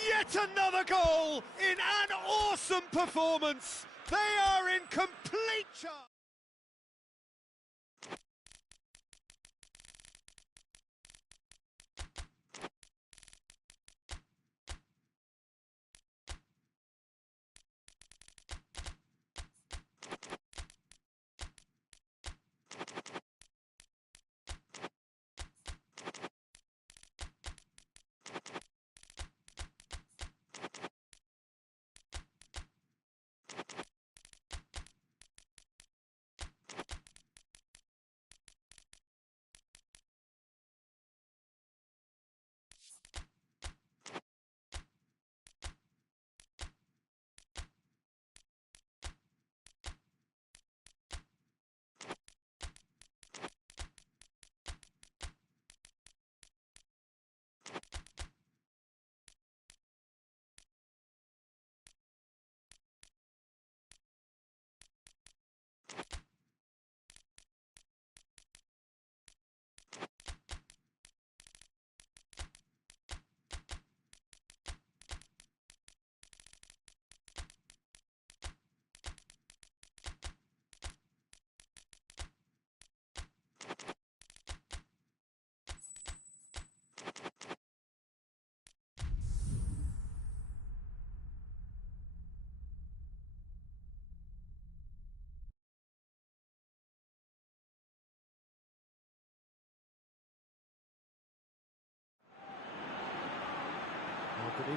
Yet another goal in an awesome performance. They are in complete charge.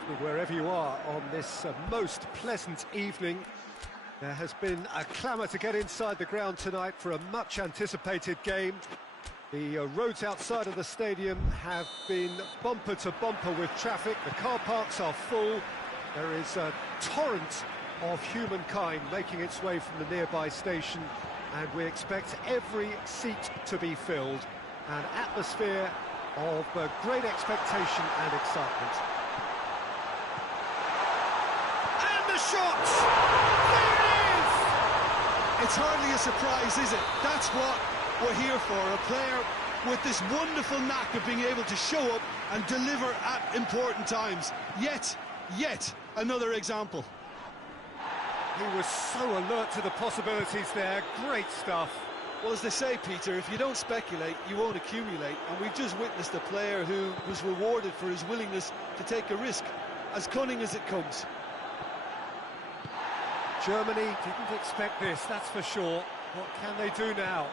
evening wherever you are on this most pleasant evening. There has been a clamour to get inside the ground tonight for a much anticipated game. The roads outside of the stadium have been bumper to bumper with traffic. The car parks are full. There is a torrent of humankind making its way from the nearby station, and we expect every seat to be filled. An atmosphere of great expectation and excitement. And the shot! There it is! It's hardly a surprise, is it? That's what we're here for. A player with this wonderful knack of being able to show up and deliver at important times. Yet another example. He was so alert to the possibilities there. Great stuff. Well, as they say, Peter, if you don't speculate, you won't accumulate. And we've just witnessed a player who was rewarded for his willingness to take a risk, as cunning as it comes. Germany didn't expect this, that's for sure. What can they do now?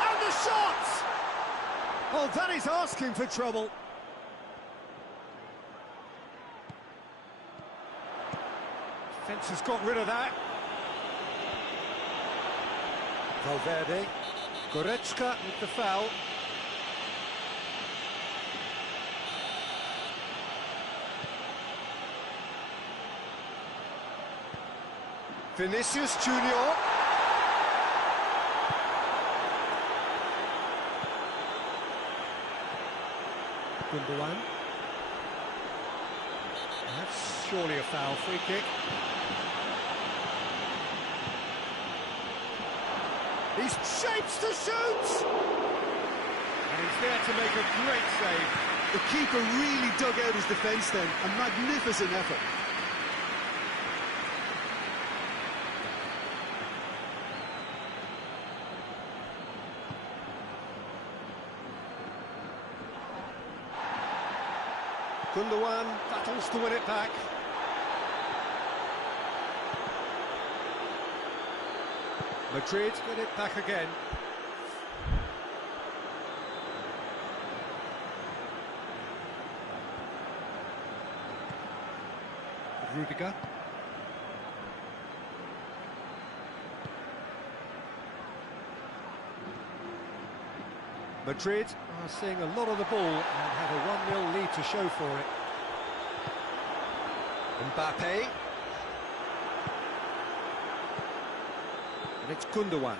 And the shot! Oh, that is asking for trouble. Defence has got rid of that. Valverde. Goretzka with the foul. Vinicius Junior. Gundogan. That's surely a foul. Free kick. He shapes to shoot! And he's there to make a great save. The keeper really dug out his defence then. A magnificent effort. Gundogan battles to win it back. Madrid get it back again. Rudiger. Madrid are seeing a lot of the ball and have a 1-0 lead to show for it. Mbappe. And it's Gundogan.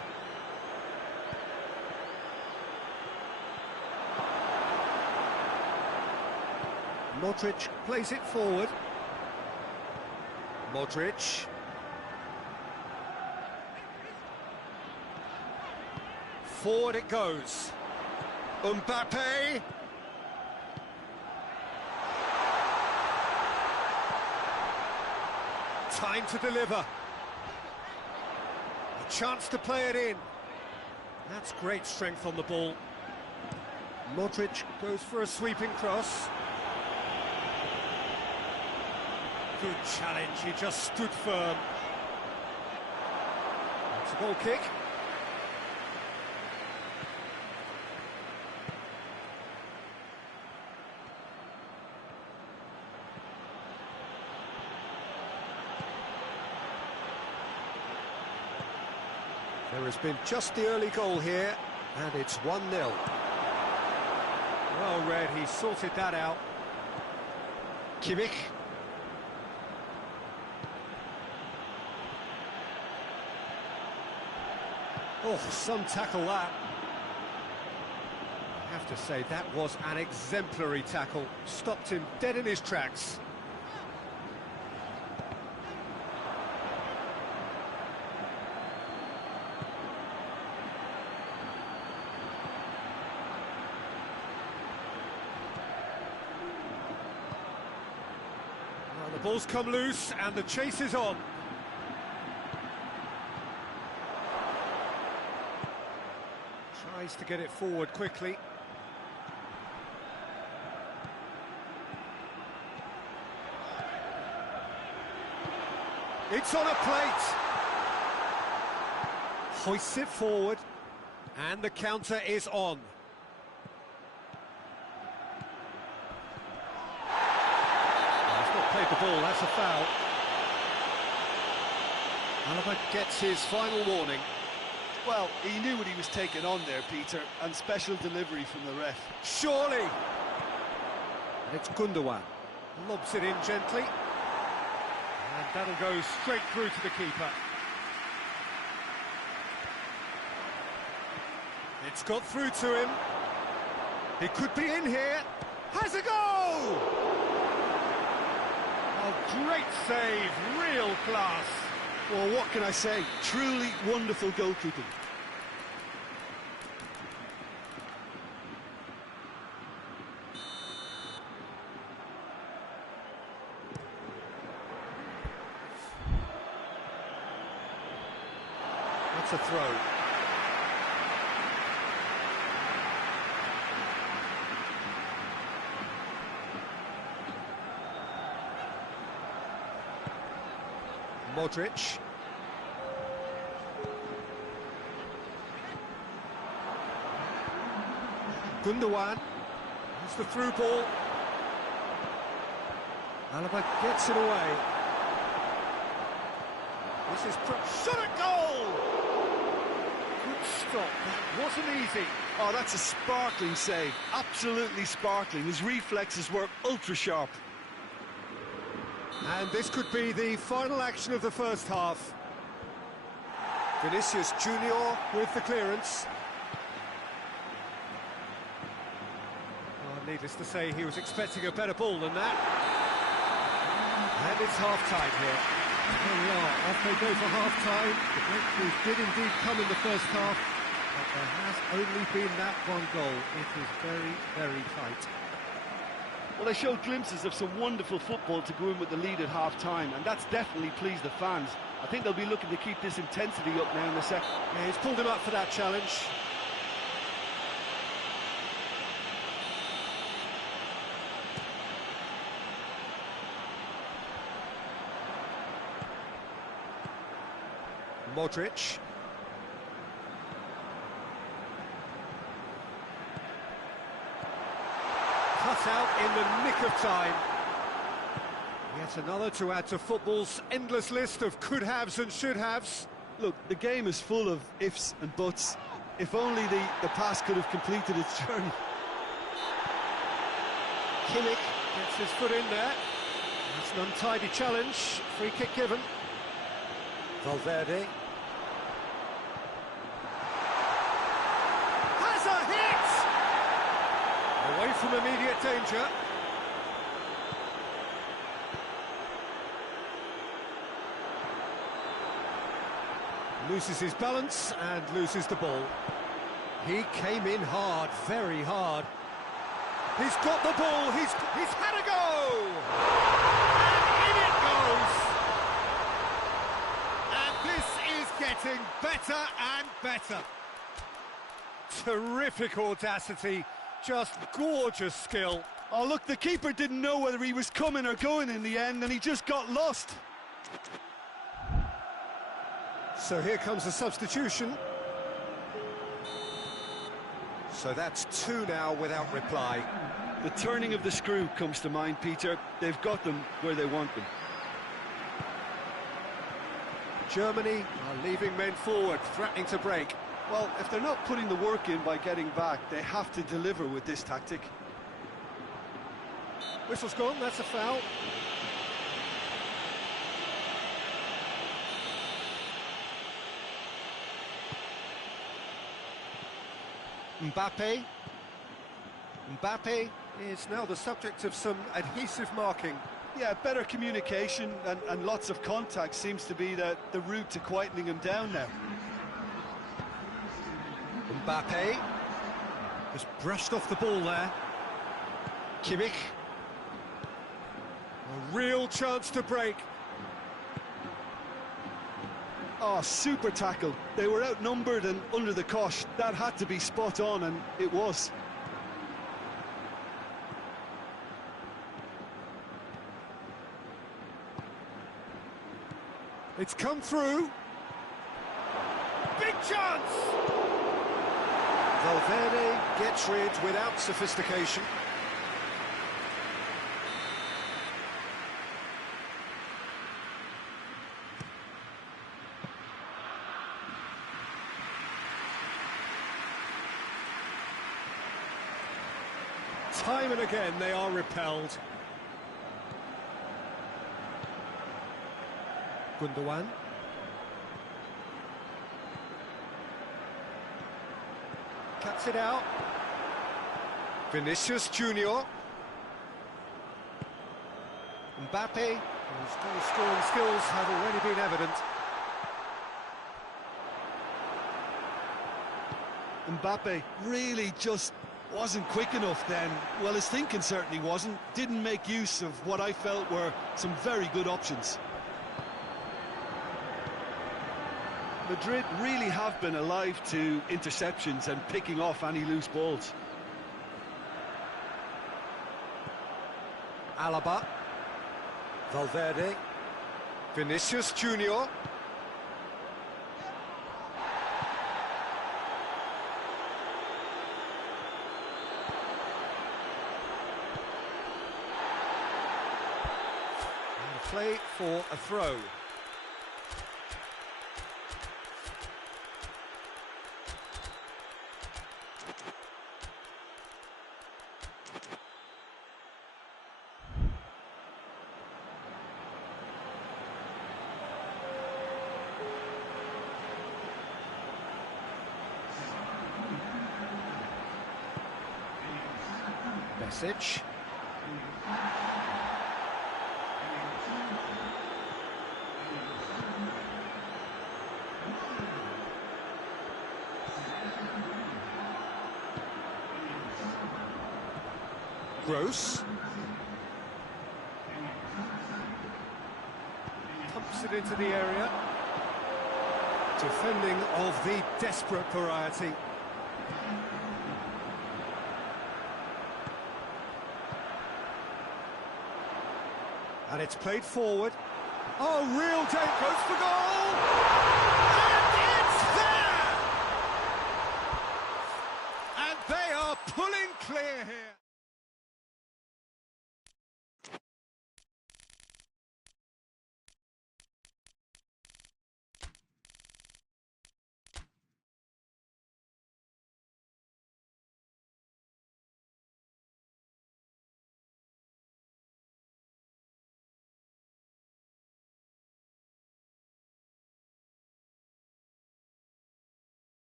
Modric plays it forward. Modric. Forward it goes. Mbappe. Time to deliver. A chance to play it in. That's great strength on the ball. Modric goes for a sweeping cross. Good challenge, he just stood firm. It's a goal kick. There has been just the early goal here, and it's 1-0. Well read, he sorted that out. Kimmich. Oh, some tackle that. I have to say, that was an exemplary tackle. Stopped him dead in his tracks. Well, the ball's come loose and the chase is on. Tries to get it forward quickly. It's on a plate. Hoists it forward, and the counter is on. cleared the ball, that's a foul. Alaba gets his final warning. Well, he knew what he was taking on there, Peter, and special delivery from the ref. Surely! And it's Gundogan. Lobs it in gently. And that'll go straight through to the keeper. It's got through to him. He could be in here. Has a goal! Oh, great save, real class. Well, what can I say? Truly wonderful goalkeeping. That's a throw. Modric. Gundogan. It's the through ball. Alaba gets it away. This is shot at goal! Good stop. That wasn't easy. Oh, that's a sparkling save. Absolutely sparkling. His reflexes were ultra sharp. And this could be the final action of the first half. Vinicius Junior with the clearance. Oh, needless to say, he was expecting a better ball than that. And it's half-time here. There we are, off they go for half-time. The breakthrough did indeed come in the first half, but there has only been that one goal. It is very, very tight. Well, they showed glimpses of some wonderful football to go in with the lead at half-time, and that's definitely pleased the fans. I think they'll be looking to keep this intensity up now in the second. Yeah, he's pulled him up for that challenge. Modric. Cut out in the nick of time. Yet another to add to football's endless list of could-haves and should-haves. Look, the game is full of ifs and buts. If only the pass could have completed its journey. Kimmich gets his foot in there. That's an untidy challenge. Free kick given. Valverde. Has a hit! Away from immediate danger. Loses his balance and loses the ball. He came in hard, very hard. He's got the ball, he's had a go! And in it goes! And this is getting better and better. Terrific audacity, just gorgeous skill. Oh, look, the keeper didn't know whether he was coming or going in the end, and he just got lost. So here comes a substitution. So that's two now without reply. The turning of the screw comes to mind, Peter. They've got them where they want them. Germany are leaving men forward, threatening to break. Well, if they're not putting the work in by getting back, they have to deliver with this tactic. Whistle's gone, that's a foul. Mbappe is now the subject of some adhesive marking. Yeah, better communication and lots of contact seems to be the route to quietening him down now. Mbappe has brushed off the ball there. Kimmich. A real chance to break. Oh, super tackle. They were outnumbered and under the cosh. That had to be spot on, and it was. It's come through. Big chance! Valverde gets rid without sophistication. Time and again they are repelled. Gundogan. Cuts it out. Vinicius Junior. Mbappe, whose goal-scoring skills have already been evident. Mbappe really just wasn't quick enough then. Well, his thinking certainly wasn't. Didn't make use of what I felt were some very good options. Madrid really have been alive to interceptions and picking off any loose balls. Alaba. Valverde. Vinicius Junior. And a play for a throw. Message. Gross. Pumps it into the area. Defending of the desperate variety. And it's played forward. Oh, real date goes for goal! And it's there! And they are pulling clear here.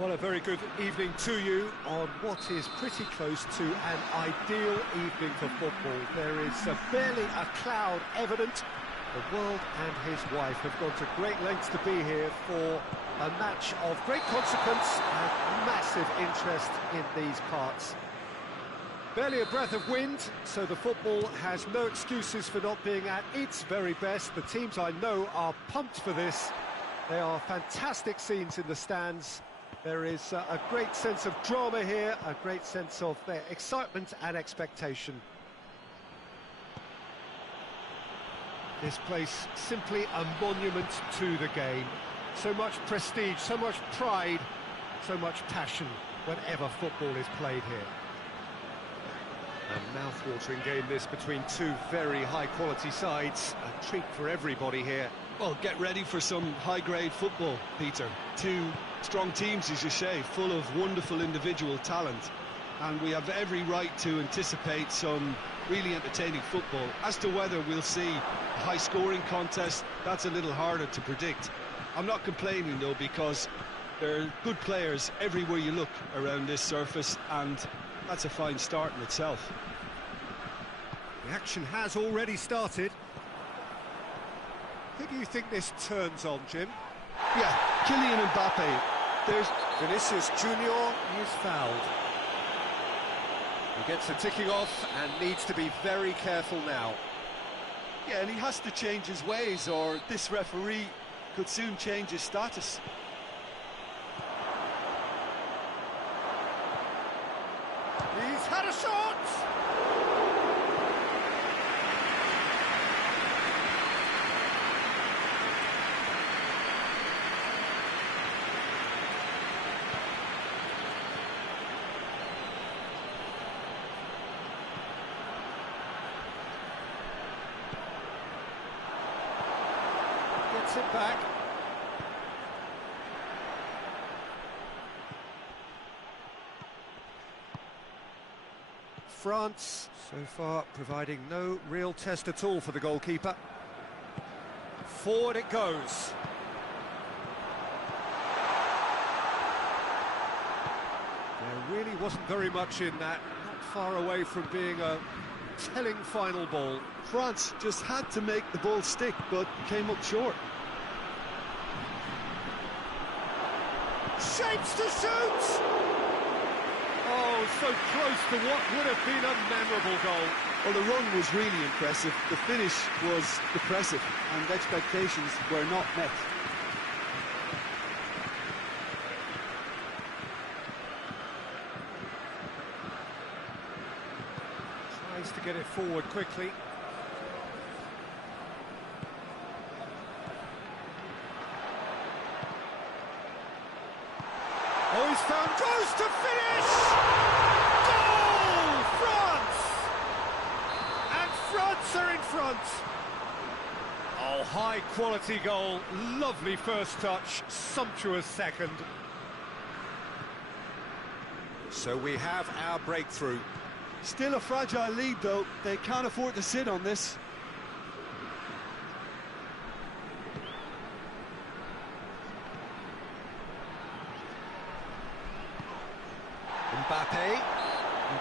Well, a very good evening to you on what is pretty close to an ideal evening for football. There is barely a cloud evident. The world and his wife have gone to great lengths to be here for a match of great consequence and massive interest in these parts. Barely a breath of wind, so the football has no excuses for not being at its very best. The teams I know are pumped for this. There are fantastic scenes in the stands. There is a great sense of drama here, a great sense of excitement and expectation. This place simply a monument to the game. So much prestige, so much pride, so much passion whenever football is played here. A mouth-watering game this between two very high-quality sides. A treat for everybody here. Well, get ready for some high-grade football, Peter. Two strong teams, as you say, full of wonderful individual talent. And we have every right to anticipate some really entertaining football. As to whether we'll see a high-scoring contest, that's a little harder to predict. I'm not complaining, though, because there are good players everywhere you look around this surface, and that's a fine start in itself. The action has already started. Who do you think this turns on, Jim? Yeah, Kylian Mbappe. There's Vinicius Junior is fouled. He gets the ticking off and needs to be very careful now. Yeah, and he has to change his ways, or this referee could soon change his status. He's had a shot! Gets it back. France, so far, providing no real test at all for the goalkeeper. Forward it goes. There really wasn't very much in that, not far away from being a telling final ball. France just had to make the ball stick, but came up short. Shapes to shoot! Oh, so close to what would have been a memorable goal. Well, the run was really impressive. The finish was depressive, and expectations were not met. Tries to get it forward quickly. Oh, he's found, goes to finish! Goal! France! And France are in front. Oh, high quality goal, lovely first touch, sumptuous second. So we have our breakthrough. Still a fragile lead, though. They can't afford to sit on this.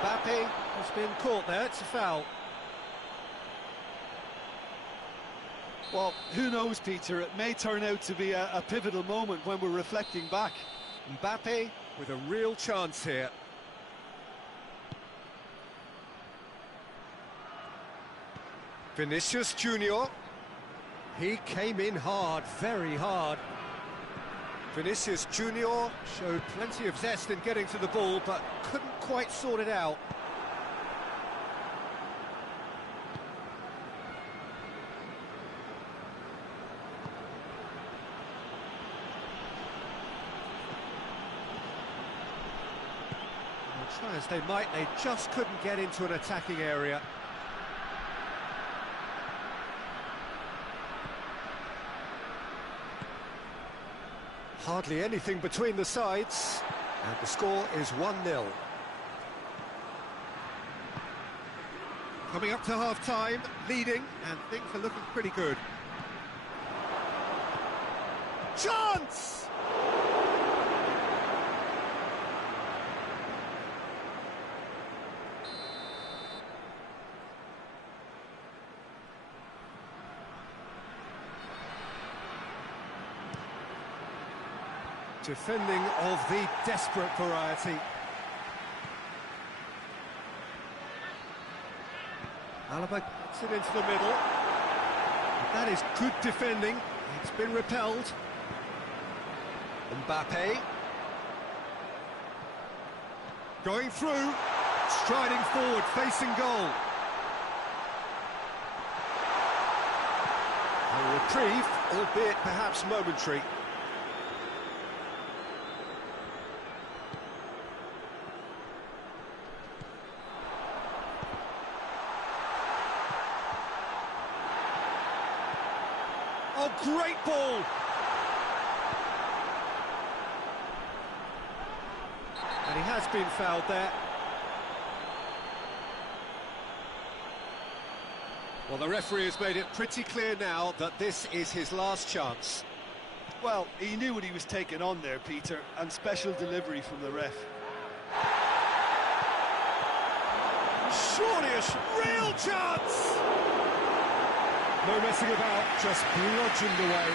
Mbappe has been caught there, it's a foul. Well, who knows, Peter? It may turn out to be a pivotal moment when we're reflecting back. Mbappe with a real chance here. Vinicius Junior. He came in hard, very hard. Vinicius Junior showed plenty of zest in getting to the ball, but couldn't quite sort it out. Try as they might, they just couldn't get into an attacking area. Hardly anything between the sides, and the score is 1-0. Coming up to half-time, leading, and things are looking pretty good. Chance! Defending of the desperate variety. Alaba gets it into the middle. That is good defending. It's been repelled. Mbappe. Going through. Striding forward, facing goal. A reprieve, albeit perhaps momentary. Oh, great ball! And he has been fouled there. Well, the referee has made it pretty clear now that this is his last chance. Well, he knew what he was taking on there, Peter, and special delivery from the ref. Surely a real chance! No messing about, just bludgeoned away.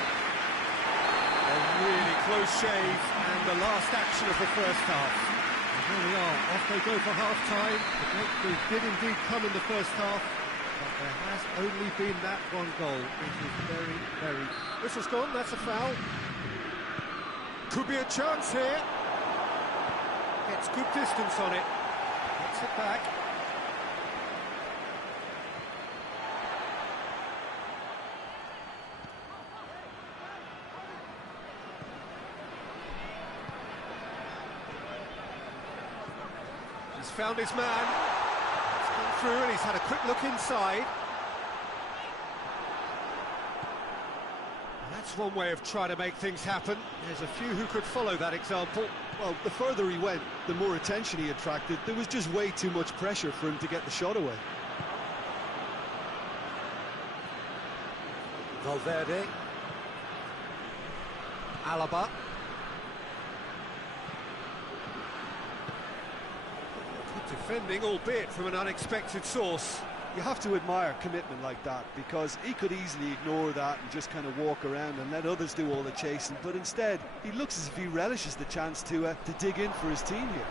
A really close shave, and the last action of the first half. And here we are, off they go for half-time. The breakthrough did indeed come in the first half, but there has only been that one goal. It is very, very... Whistle's gone, that's a foul. Could be a chance here. Gets good distance on it. Gets it back. He's found his man. He's come through and he's had a quick look inside. And that's one way of trying to make things happen. There's a few who could follow that example. Well, the further he went, the more attention he attracted. There was just way too much pressure for him to get the shot away. Valverde. Alaba. Good defending, albeit from an unexpected source. You have to admire commitment like that, because he could easily ignore that and just kind of walk around and let others do all the chasing, but instead he looks as if he relishes the chance to dig in for his team here.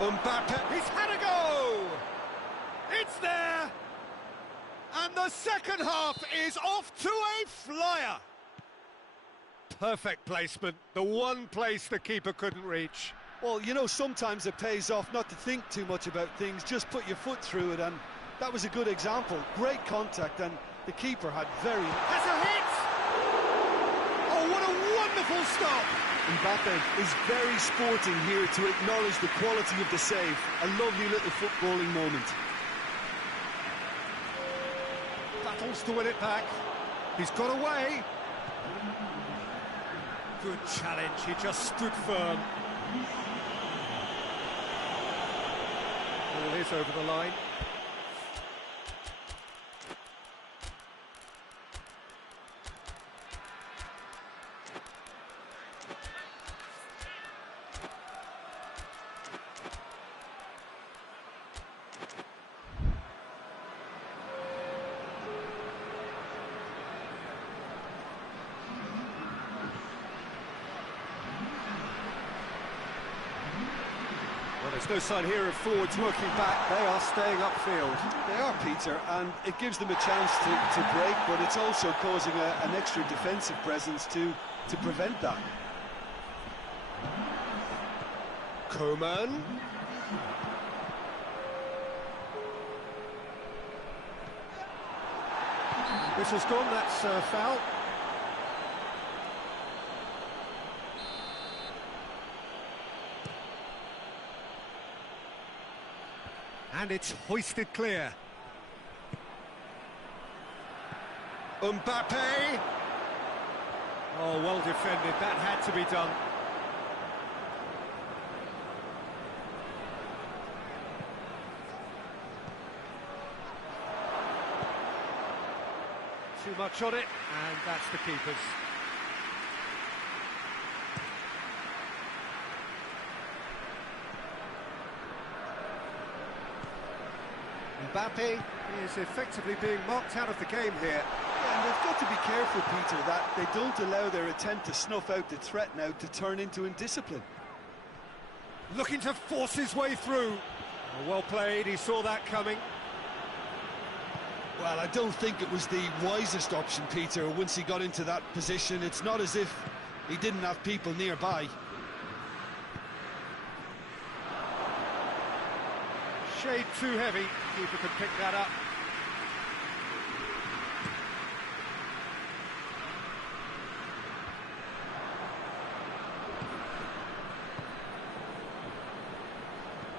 Mbappe, he's had a go! It's there! And the second half is off to a flyer! Perfect placement, the one place the keeper couldn't reach. Well, you know, sometimes it pays off not to think too much about things, just put your foot through it, and that was a good example. Great contact, and the keeper had very... Has a hit! Oh, what a wonderful stop! Mbappe is very sporting here to acknowledge the quality of the save. A lovely little footballing moment. Battles to win it back. He's got away. Good challenge, he just stood firm. Ball is over the line. Well, there's no sign here of forwards working back. They are staying upfield. They are, Peter, and it gives them a chance to break, but it's also causing an extra defensive presence to prevent that. Coman. Whistle's gone, that's a foul. And it's hoisted clear. Mbappe! Oh, well defended, that had to be done. Too much on it, and that's the keeper's. Mbappe is effectively being marked out of the game here. And they've got got to be careful, Peter, that they don't allow their attempt to snuff out the threat now to turn into indiscipline. Looking to force his way through. Oh, well played, he saw that coming. Well, I don't think it was the wisest option, Peter, once he got into that position. It's not as if he didn't have people nearby. Shade too heavy, keeper could pick that up.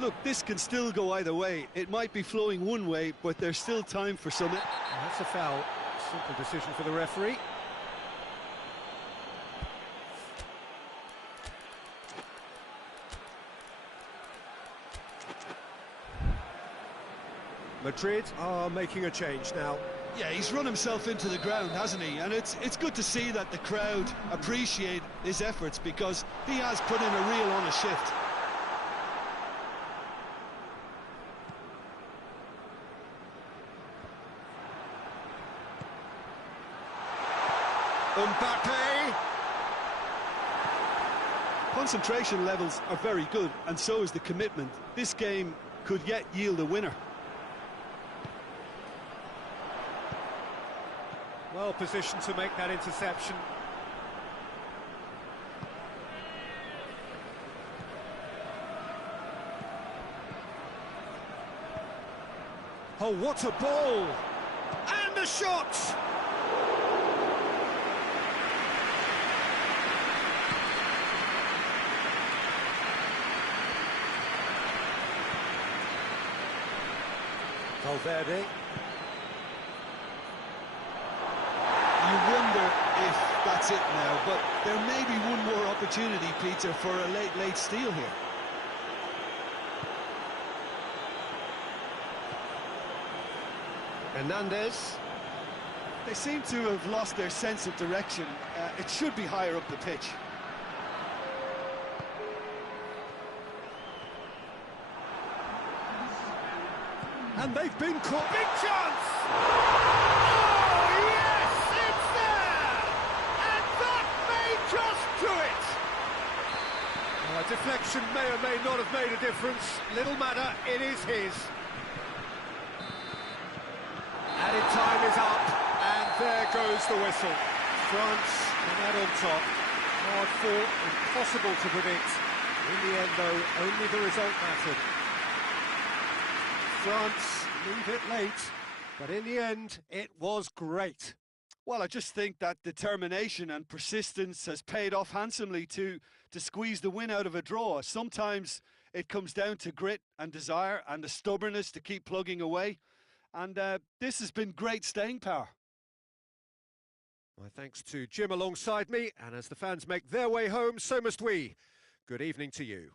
Look, this can still go either way. It might be flowing one way, but there's still time for some... That's a foul. Simple decision for the referee. Madrid are making a change now. Yeah, he's run himself into the ground, hasn't he? And it's good to see that the crowd appreciate his efforts, because he has put in a real honest shift. Mbappe! Concentration levels are very good, and so is the commitment. This game could yet yield a winner. Well positioned to make that interception. Oh, what a ball! And a shot! Valverde. You wonder if that's it now, but there may be one more opportunity, Peter, for a late steal here. Hernandez. They seem to have lost their sense of direction. It should be higher up the pitch. And they've been caught. Big chance! Oh, yes! It's there! And that may just do it! Deflection may or may not have made a difference. Little matter, it is his. Added time is up, and there goes the whistle. France come out on top. Hard fought, impossible to predict. In the end, though, only the result mattered. France leave it late, but in the end, it was great. Well, I just think that determination and persistence has paid off handsomely to squeeze the win out of a draw. Sometimes it comes down to grit and desire and the stubbornness to keep plugging away. And this has been great staying power. My thanks to Jim alongside me, and as the fans make their way home, so must we. Good evening to you.